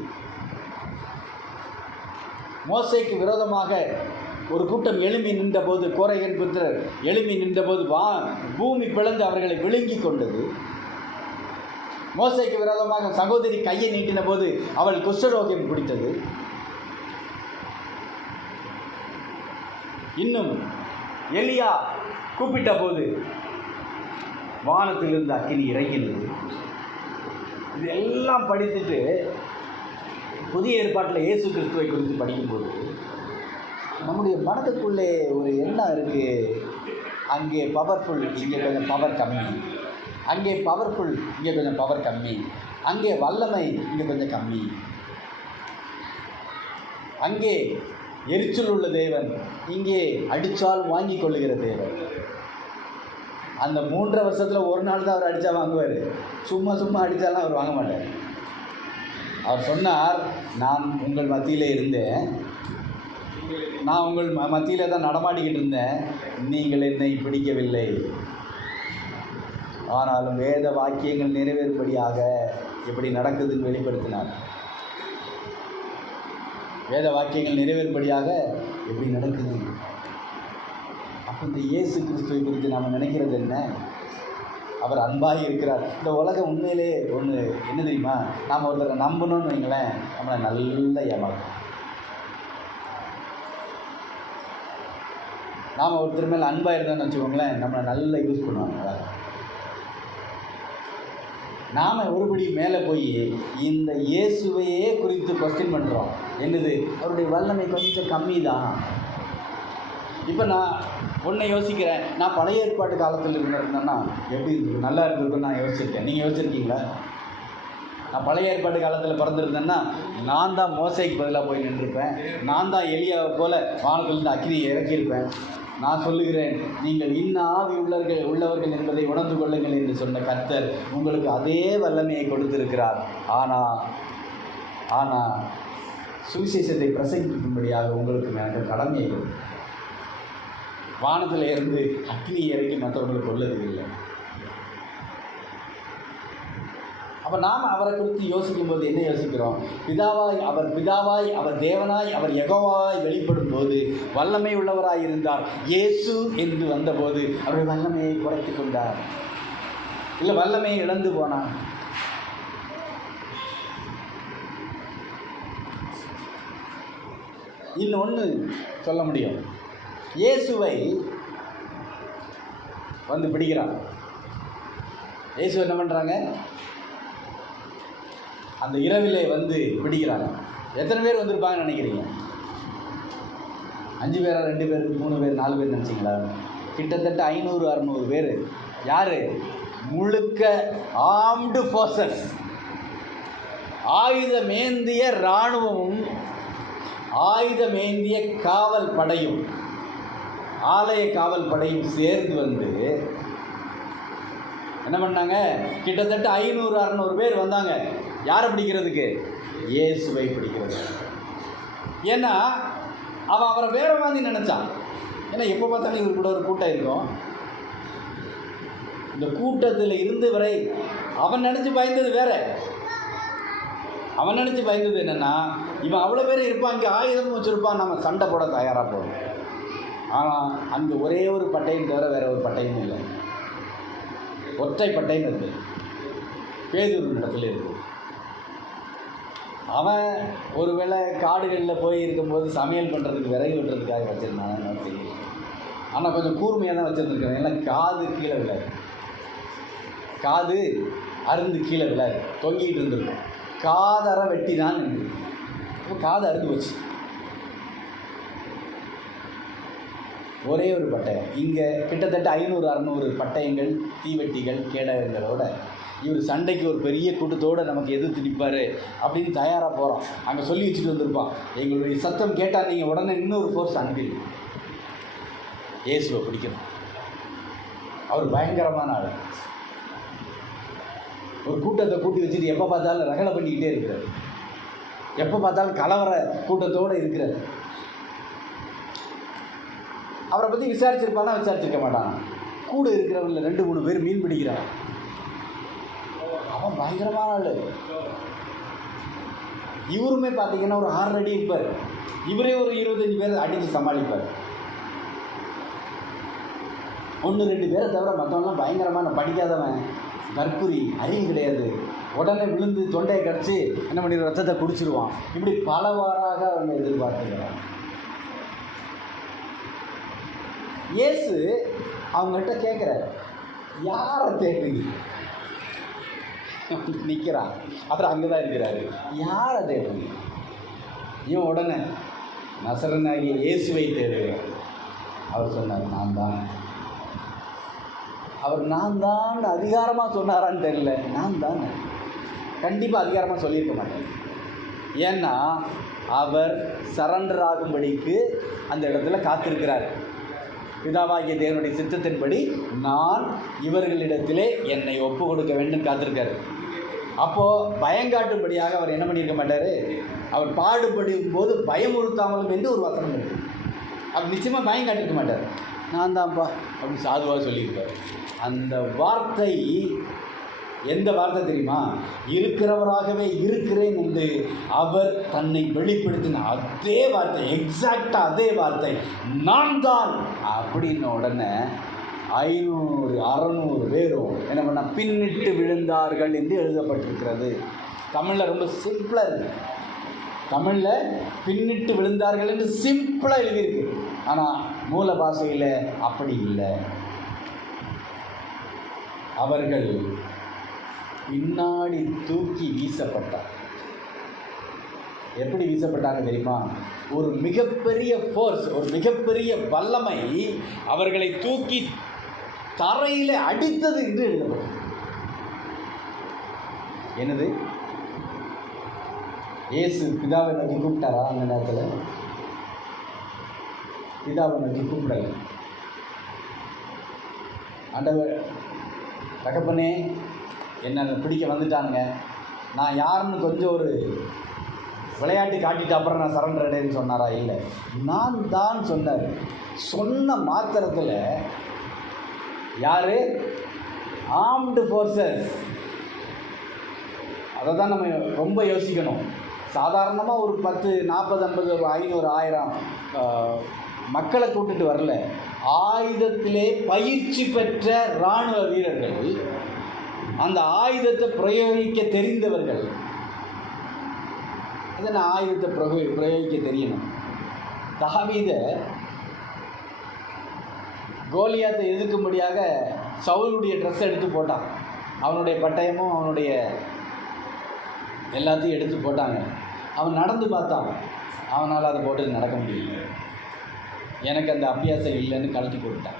மோசேக்கு விரோதமாக ஒரு கூட்டம் எழும்பி நின்றபோது, கோரேகின் புத்திரர் எழும்பி நின்றபோது பூமி பிளந்து அவர்களை விழுங்கி கொண்டது. மோசேக்கு விரோதமாக சகோதரி கையை நீட்டின போது அவள் குஷ்டரோகம் பிடித்தது. இன்னும் எலியா கூப்பிட்ட போது வானத்திலிருந்து அக்கினி இறங்கினது. இதெல்லாம் படித்துட்டு புதிய ஏற்பாட்டில் இயேசு கிறிஸ்துவை குறித்து படிக்கும்போது நம்முடைய மனதுக்குள்ளே ஒரு எண்ணம் இருக்குது. அங்கே பவர்ஃபுல், இங்கே கொஞ்சம் பவர் கம்மி. அங்கே பவர்ஃபுல், இங்கே கொஞ்சம் பவர் கம்மி. அங்கே வல்லமை, இங்கே கொஞ்சம் கம்மி. அங்கே எரிச்சல் உள்ள தேவன், இங்கே அடித்தால் வாங்கி கொள்ளுகிற தேவன். அந்த 3 வருஷத்தில் ஒரு நாள் தான் அவர் அடித்தா வாங்குவார். சும்மா சும்மா அடித்தாலாம் அவர் வாங்க மாட்டார். அவர் சொன்னார், நான் உங்கள் மத்தியிலே இருந்தேன், நான் உங்கள் மத்தியில் தான் நடமாடிக்கிட்டு இருந்தேன், நீங்கள் என்னை பிடிக்கவில்லை. ஆனாலும் வேத வாக்கியங்கள் நிறைவேறும்படியாக எப்படி நடக்குதுன்னு வெளிப்படுத்தினார். வேத வாக்கியங்கள் நிறைவேறும்படியாக எப்படி நடக்குது. அப்போ இந்த இயேசு கிறிஸ்துவை குறித்து நாம் நினைக்கிறது என்ன? அவர் அன்பாக இருக்கிறார். இந்த உலகம் உண்மையிலே ஒன்று என்ன தெரியுமா? நாம் ஒருத்தரை நம்பணும்னு வைங்களேன், நம்மளை நல்லா ஏமாற்றும். நாம் ஒருத்தர் மேலே அன்பாக இருந்தோம்னு வச்சுக்கோங்களேன், நம்மளை நல்லா யூஸ் பண்ணுவாங்க. நாம் ஒருபடி மேலே போய் இந்த இயேசுவையே குறித்து கொஸ்டின் பண்ணுறோம். என்னது? அவருடைய வல்லமை கொஞ்சம் கம்மி தான். இப்போ நான் ஒன்றை யோசிக்கிறேன், நான் பழைய ஏற்பாட்டு காலத்தில் இருந்தேன்னா எப்படி இருந்தது, நல்லா இருந்திருக்குன்னு நான் யோசிச்சிருக்கேன். நீங்கள் யோசிச்சிருக்கீங்களா? நான் பழைய ஏற்பாட்டு காலத்தில் பிறந்திருந்தேன்னா நான் தான் மோசேக்கு பதிலாக போய் நின்றுருப்பேன். நான் தான் எலியாவை போல் வானத்திலிருந்து அக்கினியை இறக்கியிருப்பேன். நான் சொல்லுகிறேன், நீங்கள் ஆவி உள்ளவர்கள் என்பதை உணர்ந்து கொள்ளுங்கள் என்று சொன்ன கர்த்தர் உங்களுக்கு அதே வல்லமையை கொடுத்திருக்கிறார். ஆனால் சுவிசேஷத்தை பிரசங்கிக்கும்படியாக உங்களுக்கு எனக்கு கடமையை கொடுக்கும். வானத்தில் இருந்து அக்னி இறக்கி மற்றவர்களுக்கு கொள்ளது இல்லை. அப்போ நாம் அவரை குறித்து யோசிக்கும் போது என்ன யோசிக்கிறோம்? பிதாவாய் அவர் தேவனாய் அவர் யெகோவாய் வெளிப்படும் போது வல்லமை உள்ளவராய் இருந்தார். இயேசு என்று வந்தபோது அவருடைய வல்லமையை குறைத்து கொண்டார், இல்லை வல்லமையை இழந்து போனார். இன்னொன்று சொல்ல முடியும், இயேசுவை வந்து பிடிக்கிறாங்க. இயேசு என்ன பண்ணுறாங்க? அந்த இரவிலே வந்து பிடிக்கிறாங்க. எத்தனை பேர் வந்திருப்பாங்கன்னு நினைக்கிறீங்க? 5 பேரா, 2 பேர், 3 பேர், 4 பேர் நினச்சிங்களா? கிட்டத்தட்ட 500-600 பேர். யார்? முழுக்க ஆர்ம்டு ஃபோர்ஸஸ், ஆயுதமேந்திய இராணுவமும் ஆயுதமேந்திய காவல் படையும் ஆலய காவல் படையும் சேர்ந்து வந்து என்ன பண்ணாங்க? கிட்டத்தட்ட 500-600 பேர் வந்தாங்க. யாரை பிடிக்கிறதுக்கு? இயேசுவை பிடிக்கிறது. ஏன்னா அவரை வேற மாதிரி நினச்சான். ஏன்னா எப்போ பார்த்தாலும் இவர் கூட ஒரு கூட்டம் இருக்கும். இந்த கூட்டத்தில் இருந்து வரை அவன் நினச்சி பயந்தது வேற. அவன் நினச்சி பயந்தது என்னென்னா, இவன் அவ்வளோ பேர் இருப்பான், இங்கே ஆயுதமும் வச்சுருப்பான், நம்ம சண்டை போட தயாராக போகிறோம். ஆனால் அங்கே ஒரே ஒரு பட்டயம் தவிர வேறு ஒரு பட்டயம் இல்லை. ஒற்றை பட்டயம் இருக்குது, பேதுரு இடத்துல இருக்குது. அவன் ஒருவேளை காடுகளில் போய் இருக்கும்போது சமையல் பண்ணுறதுக்கு விறகு வெட்டுறதுக்காக வச்சுருந்தான்னு தெரியும். ஆனால் கொஞ்சம் கூர்மையாக தான் வச்சுருந்துருக்காங்க. ஏன்னா காது கீழே விழாது, காது அருந்து கீழே விழாது, தொங்கிட்டு இருந்திருக்கும். காதரை வெட்டி தான் நின்று, இப்போ காது அறுந்து போச்சு. ஒரே ஒரு பட்டயம். இங்கே கிட்டத்தட்ட 500-600 பட்டயங்கள், தீவெட்டிகள், கேடகங்களோட இவர் சண்டைக்கு ஒரு பெரிய கூட்டத்தோடு நமக்கு எதிர்த்து நிற்பார் அப்படின்னு தயாராக போகிறோம். அங்கே சொல்லி வச்சுட்டு வந்திருப்பான், எங்களுடைய சத்தம் கேட்டால் நீங்கள் உடனே இன்னொரு ஃபோர்ஸ் அனுப்பிடு. இயேசுவை பிடிக்கணும். அவர் பயங்கரமான ஆள். ஒரு கூட்டத்தை கூட்டி வச்சுட்டு எப்போ பார்த்தாலும் ரகலை பண்ணிக்கிட்டே இருக்கிறார். எப்போ பார்த்தாலும் கலவர கூட்டத்தோடு இருக்கிறார். அவரை பற்றி விசாரிச்சிருப்பானா? விசாரிச்சிருக்க மாட்டான். கூட இருக்கிறவங்கள 2-3 பேர் மீன் பிடிக்கிறான். அவன் பயங்கரமான ஆள். இவருமே பார்த்தீங்கன்னா ஒரு 6 அடி இருப்பார். இவரே ஒரு 25 பேர் அடித்து சமாளிப்பார். 1-2 பேரை தவிர மற்றவங்களாம் பயங்கரமான படிக்காதவன், கற்பூரி, அறிவு கிடையாது. உடனே விழுந்து தொண்டையை கடிச்சு என்ன பண்ணி ரத்தத்தை குடிச்சிருவான். இப்படி பலவாறாக அவங்க எதிர்பார்த்துக்கிறான். இயேசு அவங்ககிட்ட கேட்குறாரு, யாரை தேடுறீங்க? நிற்கிறான். அப்புறம் அங்கே தான் இருக்கிறாரு. யாரை தேடுறீங்க? இவன் உடனே நசரனாகிய இயேசுவை தேடுவேன். அவர் சொன்னார், நான் தான். அவர் நான் தான் அதிகாரமாக சொன்னாரான்னு தெரியல. நான் தான் கண்டிப்பாக அதிகாரமாக சொல்லியிருக்க மாட்டேன். ஏன்னா அவர் சரண்டர் ஆகும்படிக்கு அந்த இடத்துல காத்திருக்கிறார். பிதாவாகிய தேவனுடைய சித்தத்தின்படி நான் இவர்களிடத்திலே என்னை ஒப்பு கொடுக்க வேண்டும் காத்திருக்காரு. அப்போது பயங்காட்டும்படியாக அவர் என்ன பண்ணியிருக்க மாட்டார். அவர் பாடுபடும் போது பயமுறுத்தாமலும் என்று ஒரு வசனம் இருக்குது. அப்படி நிச்சயமாக பயம் காட்டிருக்க மாட்டார். நான் தான்ப்பா அப்படின்னு சாதுவாக சொல்லியிருப்பார். அந்த வார்த்தை எந்த வார்த்தை தெரியுமா? இருக்கிறவராகவே இருக்கிறேன் என்று அவர் தன்னை வெளிப்படுத்தின அதே வார்த்தை, எக்ஸாக்டாக அதே வார்த்தை, நான் தான் அப்படின்ன உடனே 500-600 பேரும் என்ன பண்ண பின்னிட்டு விழுந்தார்கள் என்று எழுதப்பட்டிருக்கிறது. தமிழில் ரொம்ப சிம்பிளாக இருக்குது. தமிழில் பின்னிட்டு விழுந்தார்கள் என்று சிம்பிளாக எழுதியிருக்கு. ஆனால் மூல பாஷையில் அப்படி இல்லை. அவர்கள் பின்னாடி தூக்கி வீசப்பட்டார். எப்படி வீசப்பட்டாங்க தெரியுமா? ஒரு மிகப்பெரிய ஃபோர்ஸ், ஒரு மிகப்பெரிய வல்லமை அவர்களை தூக்கி தரையில் அடித்தது என்று எழுதப்பட்டது. என்னது? இயேசு பிதாவை நோக்கி கூப்பிட்டாரா? அந்த நேரத்தில் பிதாவை நோக்கி கூப்பிடல. ஆண்டவர், தகப்பனே என்னை பிடிக்க வந்துட்டானுங்க, நான் யாருன்னு கொஞ்சம் ஒரு விளையாட்டு காட்டிட்டு அப்புறம் நான் சரண்டர் அடைன்னு சொன்னாரா? இல்லை, நான் தான் சொன்னார். சொன்ன மாத்திரத்தில் யார்? Armed forces. அதை தான் நம்ம ரொம்ப யோசிக்கணும். சாதாரணமாக ஒரு 10, 40, 50, ஒரு 500, 1000 மக்களை கூட்டிட்டு வரல. ஆயுதத்திலே பயிற்சி பெற்ற இராணுவ வீரர்கள், அந்த ஆயுதத்தை பிரயோகிக்க தெரிந்தவர்கள். அதை நான் ஆயுதத்தை பிரயோகிக்க தெரியணும். தாவீதை கோலியாத்தை எதிர்க்கும்படியாக சவுலுடைய ட்ரெஸ் எடுத்து போட்டான். அவனுடைய பட்டயமும் அவனுடைய எல்லாத்தையும் எடுத்து போட்டாங்க. அவன் நடந்து பார்த்தான். அவனால் அதை போட்டு நடக்க முடியல. எனக்கு அந்த அபியாசம் இல்லைன்னு கழட்டி போட்டுட்டான்.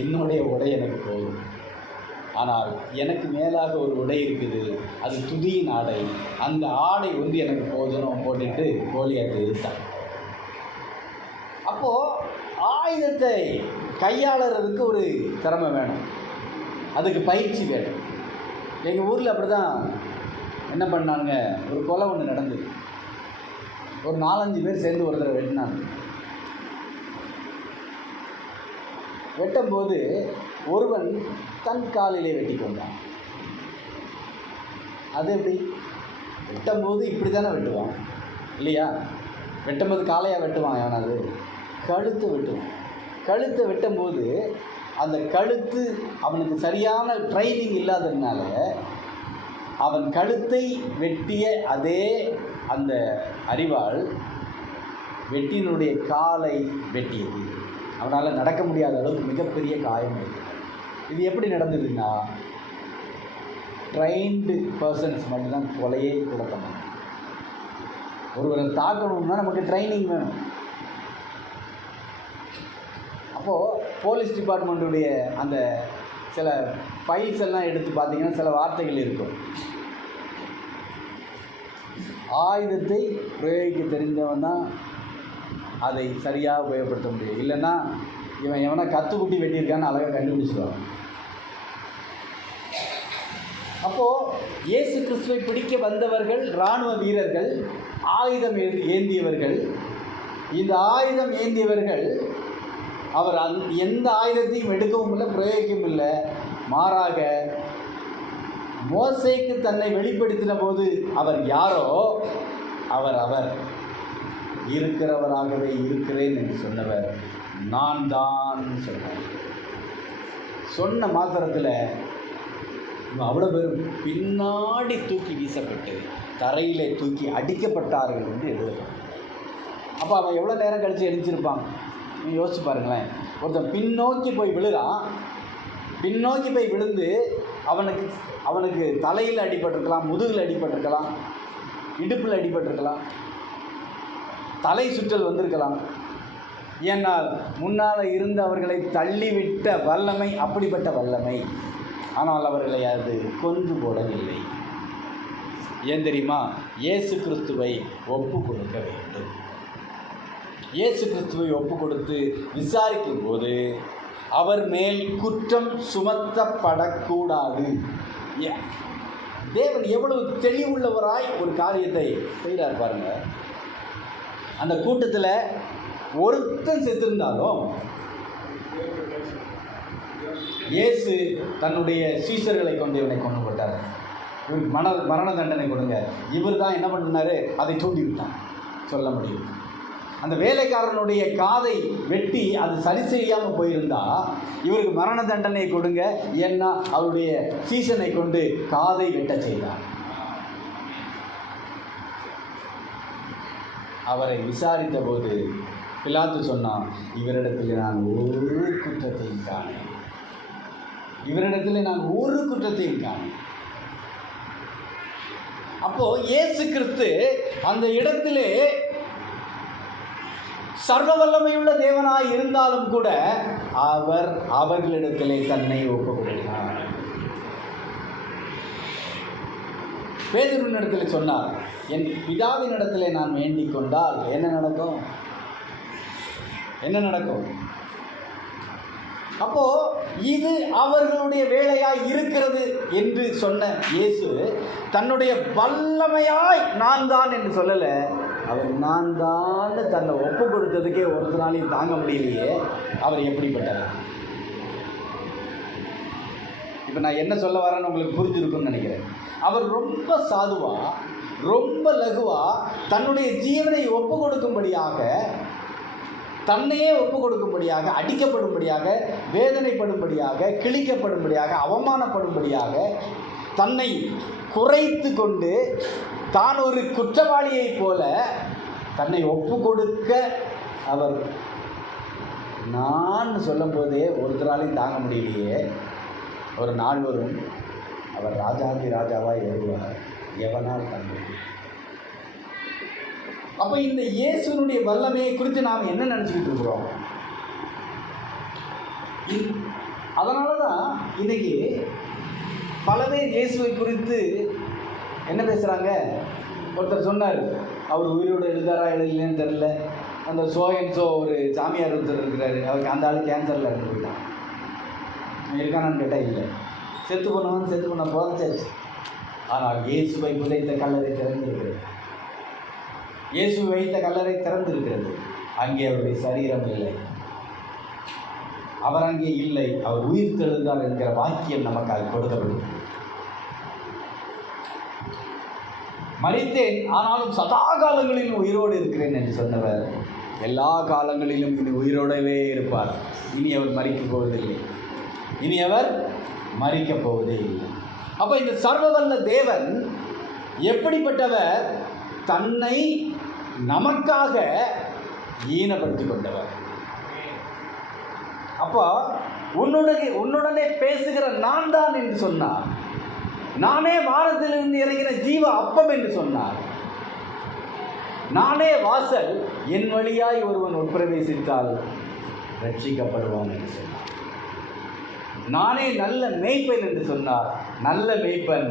என்னுடைய உடை எனக்கு போதும். ஆனால் எனக்கு மேலாக ஒரு உடை இருக்குது, அது துதியின் ஆடை. அந்த ஆடை வந்து எனக்கு போதும் போட்டுட்டு கோலியாத்தை எதிர்த்தான். அப்போது ஆயுதத்தை கையாளுறதுக்கு ஒரு திறமை வேணும், அதுக்கு பயிற்சி வேணும். எங்கள் ஊரில் அப்படி தான் என்ன பண்ணாங்க, ஒரு கொலை ஒன்று நடந்தது. ஒரு 4-5 பேர் சேர்ந்து ஒருத்தரை வெட்டினாங்க. வெட்டும்போது ஒருவன் தன் காலிலே வெட்டி கொண்டான். அது எப்படி? வெட்டும்போது இப்படி தானே வெட்டுவான் இல்லையா? வெட்டும்போது காலையாக வெட்டுவான் எவனாவது? கழுத்தை வெட்டுவான். கழுத்தை வெட்டும்போது அந்த கழுத்து அவனுக்கு சரியான ட்ரைனிங் இல்லாததுனால அவன் கழுத்தை வெட்டிய அதே அந்த அரிவாள் வெட்டினுடைய காலை வெட்டியது. அவனால் நடக்க முடியாத அளவுக்கு மிகப்பெரிய காயம் இருக்குது. இது எப்படி நடந்ததுன்னா, ட்ரைன்டு பர்சன்ஸ் மட்டும்தான் கொலையே கூட பண்ணணும். ஒருவரை தாக்கணும்னா நமக்கு ட்ரைனிங் வேணும். அப்போது போலீஸ் டிபார்ட்மெண்ட்டுடைய அந்த சில ஃபைல்ஸ் எல்லாம் எடுத்து பார்த்தீங்கன்னா சில வார்த்தைகள் இருக்கும். ஆயுதத்தை பிரயோகிக்க தெரிஞ்சவன் தான் அதை சரியாக உபயோகப்படுத்த முடியும். இல்லைன்னா இவன் எவனா கத்துக்குட்டி வெட்டியிருக்கான்னு அழகாக கண்டுபிடிச்சிடுவான். அப்போது இயேசு கிறிஸ்துவை பிடிக்க வந்தவர்கள் இராணுவ வீரர்கள், ஆயுதம் ஏந்தியவர்கள். இந்த ஆயுதம் ஏந்தியவர்கள் அவர் எந்த ஆயுதத்தையும் எடுக்கவும் இல்லை, பிரயோகிக்கவும் இல்லை. மாறாக மோசேக்கு தன்னை வெளிப்படுத்தின போது அவர் யாரோ அவர் இருக்கிறவராகவே இருக்கிறேன் என்று சொன்னவர் நான் தான் சொன்னார். சொன்ன மாத்திரத்தில் அவ்வளோ பேரும் பின்னாடி தூக்கி வீசப்பட்டு தரையிலே தூக்கி அடிக்கப்பட்டார்கள் என்று எழுதுகிறார். அப்போ அவன் எவ்வளோ நேரம் கழித்து எழுந்திருப்பான் நீங்கள் யோசிச்சு பாருங்களேன். ஒருத்தன் பின்னோக்கி போய் விழுறான், பின்னோக்கி போய் விழுந்து அவனுக்கு தலையில் அடிபட்டிருக்கலாம், முதுகில் அடிபட்டிருக்கலாம், இடுப்பில் அடிபட்டிருக்கலாம், தலை சுற்றல் வந்திருக்கலாம். ஏன்னால் முன்னால் இருந்து அவர்களை தள்ளிவிட்ட வல்லமை அப்படிப்பட்ட வல்லமை. ஆனால் அவர்களை அது கொன்று போடவில்லை. ஏன் தெரியுமா? இயேசு கிறிஸ்துவை ஒப்பு கொடுக்க வேண்டும். இயேசு கிறிஸ்துவை ஒப்பு கொடுத்து விசாரிக்கும் போது அவர் மேல் குற்றம் சுமத்தப்படக்கூடாது. தேவன் எவ்வளவு தெளிவுள்ளவராய் ஒரு காரியத்தை செய்கிறார் பாருங்க. அந்த கூட்டத்தில் ஒருத்தன் செத்திருந்தாலும் இயேசு தன்னுடைய சீஷர்களை கொண்டு இவனை கொண்டு போட்டார். இவருக்கு மரண தண்டனை கொடுங்க. இவர் தான் என்ன பண்ணினார்? அதை தூண்டி விட்டான். சொல்ல முடியும். அந்த வேலைக்காரனுடைய காதை வெட்டி அது சரி செய்யாமல் போயிருந்தா இவருக்கு மரண தண்டனை கொடுங்க, ஏன்னா அவருடைய சீசனை கொண்டு காதை வெட்ட செய்தார். அவரை விசாரித்த போது பிலாத்து சொன்னான், இவரிடத்தில் நான் ஒரு குற்றத்தையும் காணேன், இவரிடத்தில் நான் ஒரு குற்றத்தையும் காணேன். அப்போ இயேசு கிறிஸ்து அந்த இடத்திலே சர்வ வல்லமையுள்ள தேவனாய் இருந்தாலும் கூட அவர்களிடத்திலே தன்னை ஒப்பு கொடுத்தார். பேதுருவினிடத்தில் சொன்னார், என் பிதாவினிடத்திலே நான் வேண்டிக் கொண்டால் என்ன நடக்கும்? என்ன நடக்கும்? அப்போ இது அவர்களுடைய வேலையாய் இருக்கிறது என்று சொன்ன இயேசு தன்னுடைய வல்லமையாய் நான் தான் என்று சொல்லலை. அவர் நான் தான் தன்னை ஒப்பு கொடுத்ததுக்கே ஒரு நாளையும் தாங்க முடியலையே. அவர் எப்படிப்பட்டவர்? இப்போ நான் என்ன சொல்ல வரேன்னு உங்களுக்கு புரிஞ்சிருக்குன்னு நினைக்கிறேன். அவர் ரொம்ப சாதுவா, ரொம்ப லகுவா தன்னுடைய ஜீவனை ஒப்பு கொடுக்கும்படியாக, தன்னையே ஒப்பு கொடுக்கும்படியாக, அடிக்கப்படும்படியாக, வேதனைப்படும்படியாக, கிழிக்கப்படும்படியாக, அவமானப்படும்படியாக தன்னை குறைத்து கொண்டு தான் ஒரு குற்றவாளியைப் போல தன்னை ஒப்பு கொடுக்க அவர் நான் சொல்லும் போதே ஒருத்தராலையும் தாங்க முடியலையே. ஒரு நாள் வரும், அவர் ராஜாதி ராஜாவாய் வருவார், எவனால் தங்க. அப்போ இந்த இயேசுனுடைய வல்லமையை குறித்து நாம் என்ன நினச்சிக்கிட்டு இருக்கிறோம்? அதனால தான் இன்னைக்கு பல பேர் இயேசுவை குறித்து என்ன பேசுகிறாங்க? ஒருத்தர் சொன்னார், அவர் உயிரோடு எழுதாரா எழுதலன்னு தெரில. அந்த சோயன்ஸோ ஒரு சாமியார் ஒருத்தர் இருக்கிறாரு, அவருக்கு அந்த ஆள் கேன்சரில் இருந்து போயிட்டான். இருக்கானான்னு கேட்டால் இல்லை. செத்து பண்ண புதைச்சாச்சு. ஆனால் இயேசுவை புதைத்த கல்லறை திறந்திருக்கிறது. இயேசு வைத்த கல்லறை திறந்திருக்கிறது. அங்கே அவருடைய சரீரம் இல்லை, அவர் அங்கே இல்லை, அவர் உயிர் தெழுந்தார் என்கிற வாக்கியம் நமக்கு அது கொடுக்கப்படும். மரித்தேன், ஆனாலும் சதா காலங்களிலும் உயிரோடு இருக்கிறேன் என்று சொன்னவர் எல்லா காலங்களிலும் இனி உயிரோடவே இருப்பார். இனி அவர் மரிக்கப் போவதில்லை, இனி அவர் மரிக்கப் போவதே இல்லை. அப்போ இந்த சர்வவல்ல தேவன் எப்படிப்பட்டவர்? தன்னை நமக்காக ஈனப்படுத்தி கொண்டவர். அப்போ உன்னுடனே பேசுகிற நான் தான் என்று சொன்னார். நானே வானத்திலிருந்து இறங்கின ஜீவ அப்பம் என்று சொன்னார். நானே வாசல், என் வழியாய் ஒருவன் உட்பிரவேசித்தால் ரட்சிக்கப்படுவான் என்று சொன்னார். நானே நல்ல மேய்ப்பன் என்று சொன்னார். நல்ல மேய்ப்பன்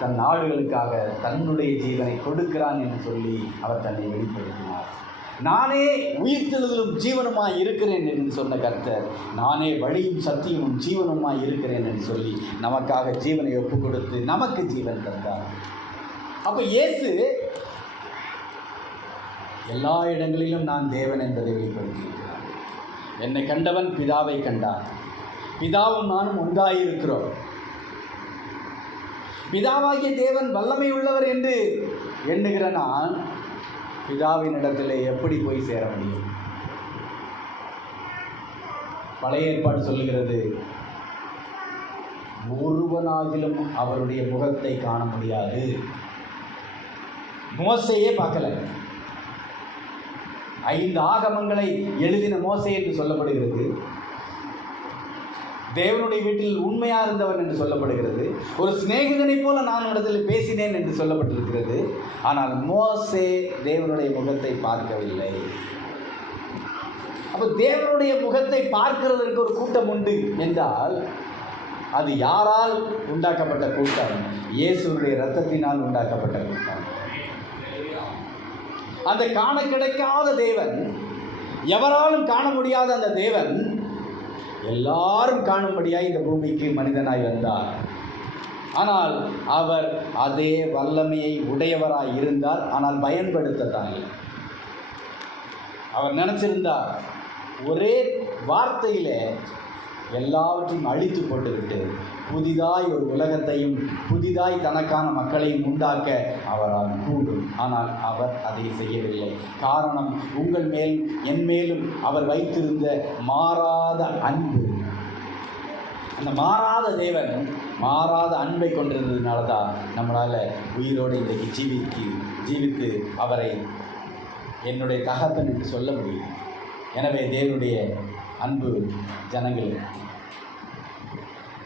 தன் ஆடுகளுக்காக தன்னுடைய ஜீவனை கொடுக்கிறான் என்று சொல்லி அவர் தன்னை வெளிப்படுத்தினார். நானே உயிர்த்தெழுதலும் ஜீவனுமாய் இருக்கிறேன் என்று சொன்ன கர்த்தர், நானே வழியும் சத்தியமும் ஜீவனுமாய் இருக்கிறேன் என்று சொல்லி நமக்காக ஜீவனை ஒப்பு கொடுத்து நமக்கு ஜீவன் தந்தார். அப்போ இயேசு எல்லா இடங்களிலும் நான் தேவன் என்பதை வெளிப்படுத்தியிருக்கிறார். என்னை கண்டவன் பிதாவை கண்டான். பிதாவும் நானும் ஒன்றாயிருக்கிறோம். பிதாவாகிய தேவன் வல்லமை உள்ளவர் என்று எண்ணுகிற நான் பிதாவின் இடத்துல எப்படி போய் சேர முடியும்? பழைய ஏற்பாடு சொல்லுகிறது, ஒருவனாகிலும் அவருடைய முகத்தை காண முடியாது. மோசையே பார்க்கல. 5 ஆகமங்களை எழுதின மோசே என்று சொல்லப்படுகிறது. தேவனுடைய வீட்டில் உண்மையாக இருந்தவன் என்று சொல்லப்படுகிறது. ஒரு சிநேகிதனை போல நான் இடத்தில் பேசினேன் என்று சொல்லப்பட்டிருக்கிறது. ஆனால் மோசே தேவனுடைய முகத்தை பார்க்கவில்லை. அப்போ தேவனுடைய முகத்தை பார்க்கிறதற்கு ஒரு கூட்டம் உண்டு என்றால் அது யாரால் உண்டாக்கப்பட்ட கூட்டம்? இயேசுவுடைய இரத்தத்தினால் உண்டாக்கப்பட்ட கூட்டம். அந்த காண கிடைக்காத தேவன், எவராலும் காண முடியாத அந்த தேவன் எல்லாரும் காணும்படியாய் இந்த பூமிக்கு மனிதனாய் வந்தார். ஆனால் அவர் அதே வல்லமையை உடையவராய் இருந்தார். ஆனால் பயன்படுத்தத்தான் இல்லை. அவர் நினைச்சிருந்தார் ஒரே வார்த்தையில எல்லாவற்றையும் அழித்து போட்டுவிட்டு புதிதாய் ஒரு உலகத்தையும் புதிதாய் தனக்கான மக்களையும் உண்டாக்க அவரால் கூடும். ஆனால் அவர் அதை செய்யவில்லை. காரணம், உங்கள் மேல் என் மேலும் அவர் வைத்திருந்த மாறாத அன்பு. அந்த மாறாத தேவன் மாறாத அன்பை கொண்டிருந்ததுனால தான் நம்மளால் உயிரோடு இன்றைக்கு ஜீவித்து அவரை என்னுடைய தகப்பன் என்று சொல்ல முடியும். எனவே தேவனுடைய அன்பு ஜனங்கள்,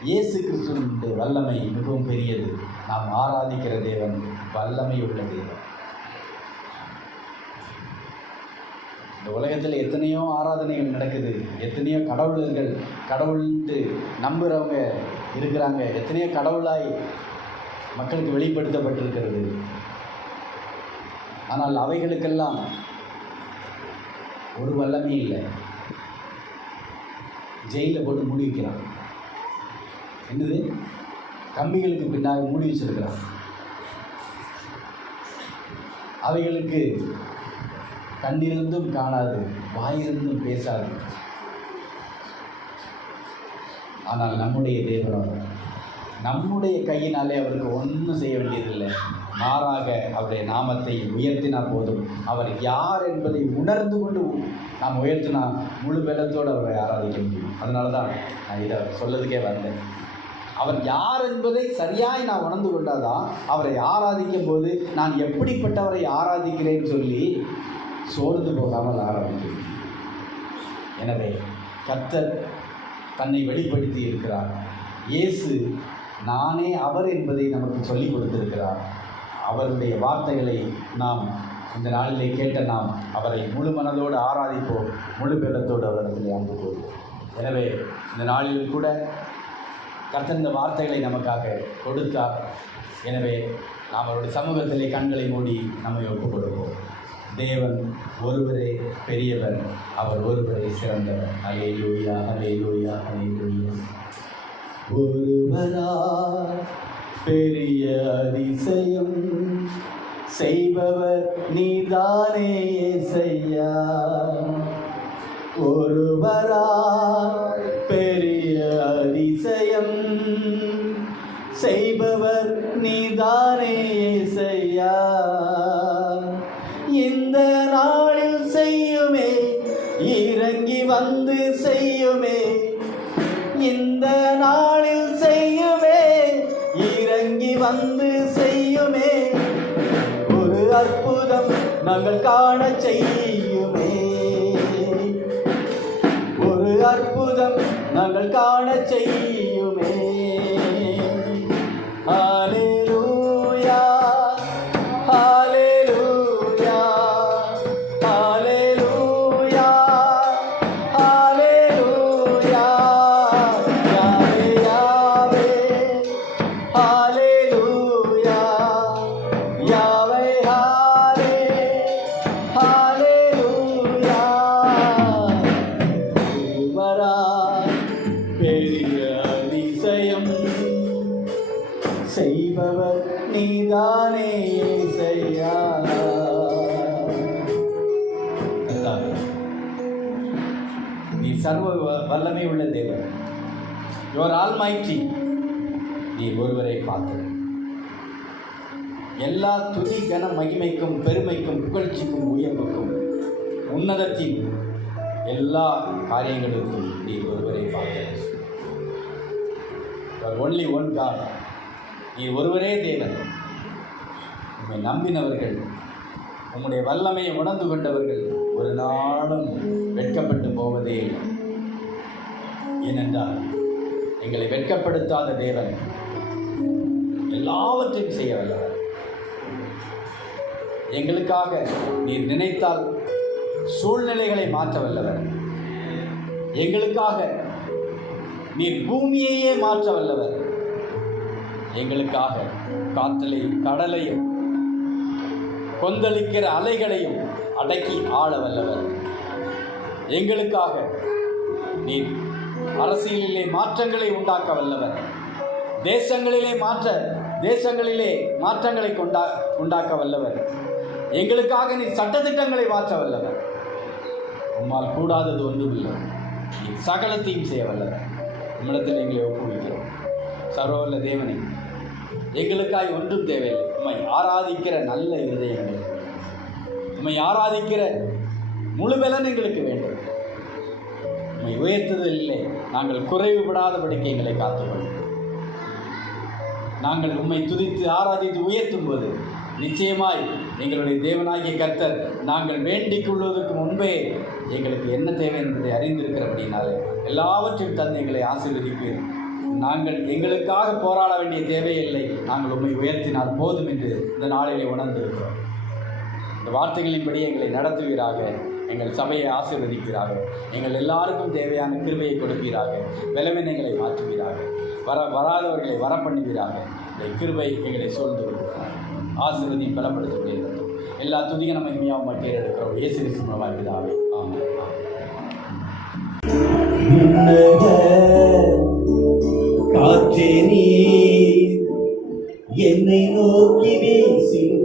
இயேசு கிறிஸ்துவினுடைய வல்லமை மிகவும் பெரியது. நாம் ஆராதிக்கிற தேவன் வல்லமை உள்ள தேவன். இந்த உலகத்தில் எத்தனையோ ஆராதனைகள் நடக்குது, எத்தனையோ கடவுள்ட்டு நம்புகிறவங்க இருக்கிறாங்க, எத்தனையோ கடவுளாய் மக்களுக்கு வெளிப்படுத்தப்பட்டிருக்கிறது. ஆனால் அவைகளுக்கெல்லாம் ஒரு வல்லமே இல்லை. ஜெயிலில் போட்டு மூடி வைக்கிறான். என்னது? கம்பிகளுக்கு பின்னாக மூடி வச்சிருக்கிறான். அவைகளுக்கு கண்ணிருந்தும் காணாது, வாயிருந்தும் பேசாது. ஆனால் நம்முடைய தேவனோ நம்முடைய கையினாலே அவருக்கு ஒன்றும் செய்ய வேண்டியதில்லை. மாறாக அவருடைய நாமத்தை உயர்த்தினா போதும். அவர் யார் என்பதை உணர்ந்து கொண்டு நாம் உயர்த்தினா முழு பலத்தோடு அவரை ஆராதிக்க முடியும். அதனால தான் நான் இதை சொல்லதுக்கே வந்தேன். அவர் யார் என்பதை சரியாய் நான் உணர்ந்து கொண்டாதான் அவரை ஆராதிக்கும் போது நான் எப்படிப்பட்டவரை ஆராதிக்கிறேன்னு சொல்லி சோர்ந்து போகாமல் ஆராதிக்க முடியும். எனவே கர்த்தர் தன்னை வெளிப்படுத்தி இருக்கிறார். இயேசு நானே அவர் என்பதை நமக்கு சொல்லிக் கொடுத்திருக்கிறார். அவருடைய வார்த்தைகளை நாம் இந்த நாளிலே கேட்ட நாம் அவரை முழு மனதோடு ஆராதிப்போம், முழு பேரத்தோடு அவரிடத்தில் அன்பு கூறுவோம். எனவே இந்த நாளில் கூட கர்த்தர் இந்த வார்த்தைகளை நமக்காக கொடுத்தார். எனவே நாம் அவருடைய சமூகத்திலே கண்களை மூடி நம்மை ஒப்புக் கொடுப்போம். தேவன் ஒருவரே பெரியவர், அவர் ஒருவரே சிறந்தவர். அல்லேலூயா, அல்லேலூயா, அல்லேலூயா. ஒருவராய் பெரிய அதிசயம் செய்பவர் நீதானே இயேசையா. ஒருவராய் பெரிய அதிசயம் செய்பவர் நீதானே இயேசையா. இந்த நாளில் செய்யுமே, இறங்கி வந்து செய்யுமே. இந்த நாளில் செய்யுமே, இறங்கி வந்து செய்யுமே. ஒரு அற்புதம் நாங்கள் காண செய்யுமே. ஒரு அற்புதம் நாங்கள் காண செய்யுமே. ஹல்லேலூயா, ஹல்லேலூயா, ஹல்லேலூயா, ஹல்லேலூயா. யாவே, யாவே, ஹல்லேலூயா. யாவே, ஹல்லே, ஹல்லேலூயா. ஒருவராய் பெரிய அதிசயம் செய்பவர் சர்வ வல்லமை உள்ள தேவன், யுவர் ஆல்மைட்டி, நீ ஒருவரை பார்த்தது. எல்லா துதி கன மகிமைக்கும் பெருமைக்கும் புகழ்ச்சிக்கும் உயர்வுக்கும் உன்னதத்தின் எல்லா காரியங்களுக்கும் நீ ஒருவரை பார்த்தது. ஒன்லி ஒன் காட், நீ ஒருவரே தேவன். உம்மை நம்பினவர்கள், உம்முடைய வல்லமையை உணர்ந்து கொண்டவர்கள் ஒரு நாளும் வெட்கப்பட்டு போவதே இல்லை. ஏனென்றால் எங்களை வெட்கப்படுத்தாத தேவன் எல்லாவற்றையும் செய்ய வல்லவர். எங்களுக்காக நீர் நினைத்தால் சூழ்நிலைகளை மாற்ற வல்லவர். எங்களுக்காக நீர் பூமியையே மாற்ற வல்லவர். எங்களுக்காக காற்றலையும் கடலையும் கொந்தளிக்கிற அலைகளையும் அடக்கி ஆள வல்லவர். எங்களுக்காக நீர் அரசியலிலே மாற்றங்களை உண்டாக்க வல்லவர். தேசங்களிலே மாற்றங்களை உண்டாக்க வல்லவர். எங்களுக்காக நீர் சட்டத்திட்டங்களை மாற்ற வல்லவர். உம்மால் கூடாதது ஒன்றுமில்லை. நீ சகலத்தையும் செய்ய வல்லவர். உம்மிடத்தில் எங்களை ஒப்புவிக்கிறோம். சர்வவல்ல தேவனே, எங்களுக்காய் ஒன்றும் தேவையில்லை. உம்மை ஆராதிக்கிற நல்ல இருதயங்கள், உம்மை ஆராதிக்கிற முழு பலன் எங்களுக்கு வேண்டும். உம்மை உயர்த்துதலில்லை நாங்கள் குறைவுபடாதபடிக்கு எங்களை காத்துக்கொள்ளும். நாங்கள் உம்மை துதித்து ஆராதித்து உயர்த்தும் போது நிச்சயமாய் எங்களுடைய தேவனாகிய கர்த்தர் நாங்கள் வேண்டிக் கொள்வதற்கு முன்பே எங்களுக்கு என்ன தேவை என்பதை அறிந்திருக்கிறபடினாலே எல்லாவற்றையும் தந்து எங்களை ஆசீர்வதிப்பீர். நாங்கள் எங்களுக்காக போராட வேண்டிய தேவையில்லை. நாங்கள் உம்மை உயர்த்தினால் போதும் என்று இந்த நாளிலே உணர்ந்திருக்கிறோம். இந்த வார்த்தைகளின்படி எங்களை நடத்துவீராக. எங்கள் சபையை ஆசீர்வதிப்பீராக. எங்கள் எல்லாருக்கும் தேவையான கிருபையை கொடுப்பீராக. பலவீனங்களை மாற்றுவீராக. வராதவர்களை வர பண்ணுவீராக. இந்த கிருபை எங்களை சூழ்ந்து கொடுக்கிறார். ஆசீர்வதியும் பலப்படுத்தப்படுகிறது. எல்லா துதிக மகிமையாவும் மட்டும் இருக்கிறோம். இயேசு கிறிஸ்து மூலமாக பிதாவே, ஆமென். காற்றே நீ என்னை நோக்கி வீசிடும்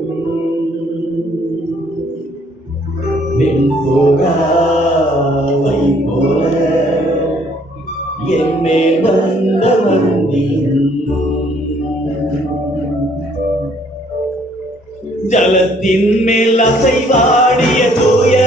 வெண்புறாவை போல என் மேல் வந்த வந்தியும் ஜலத்தின் மேல் அசைவாடிய தூய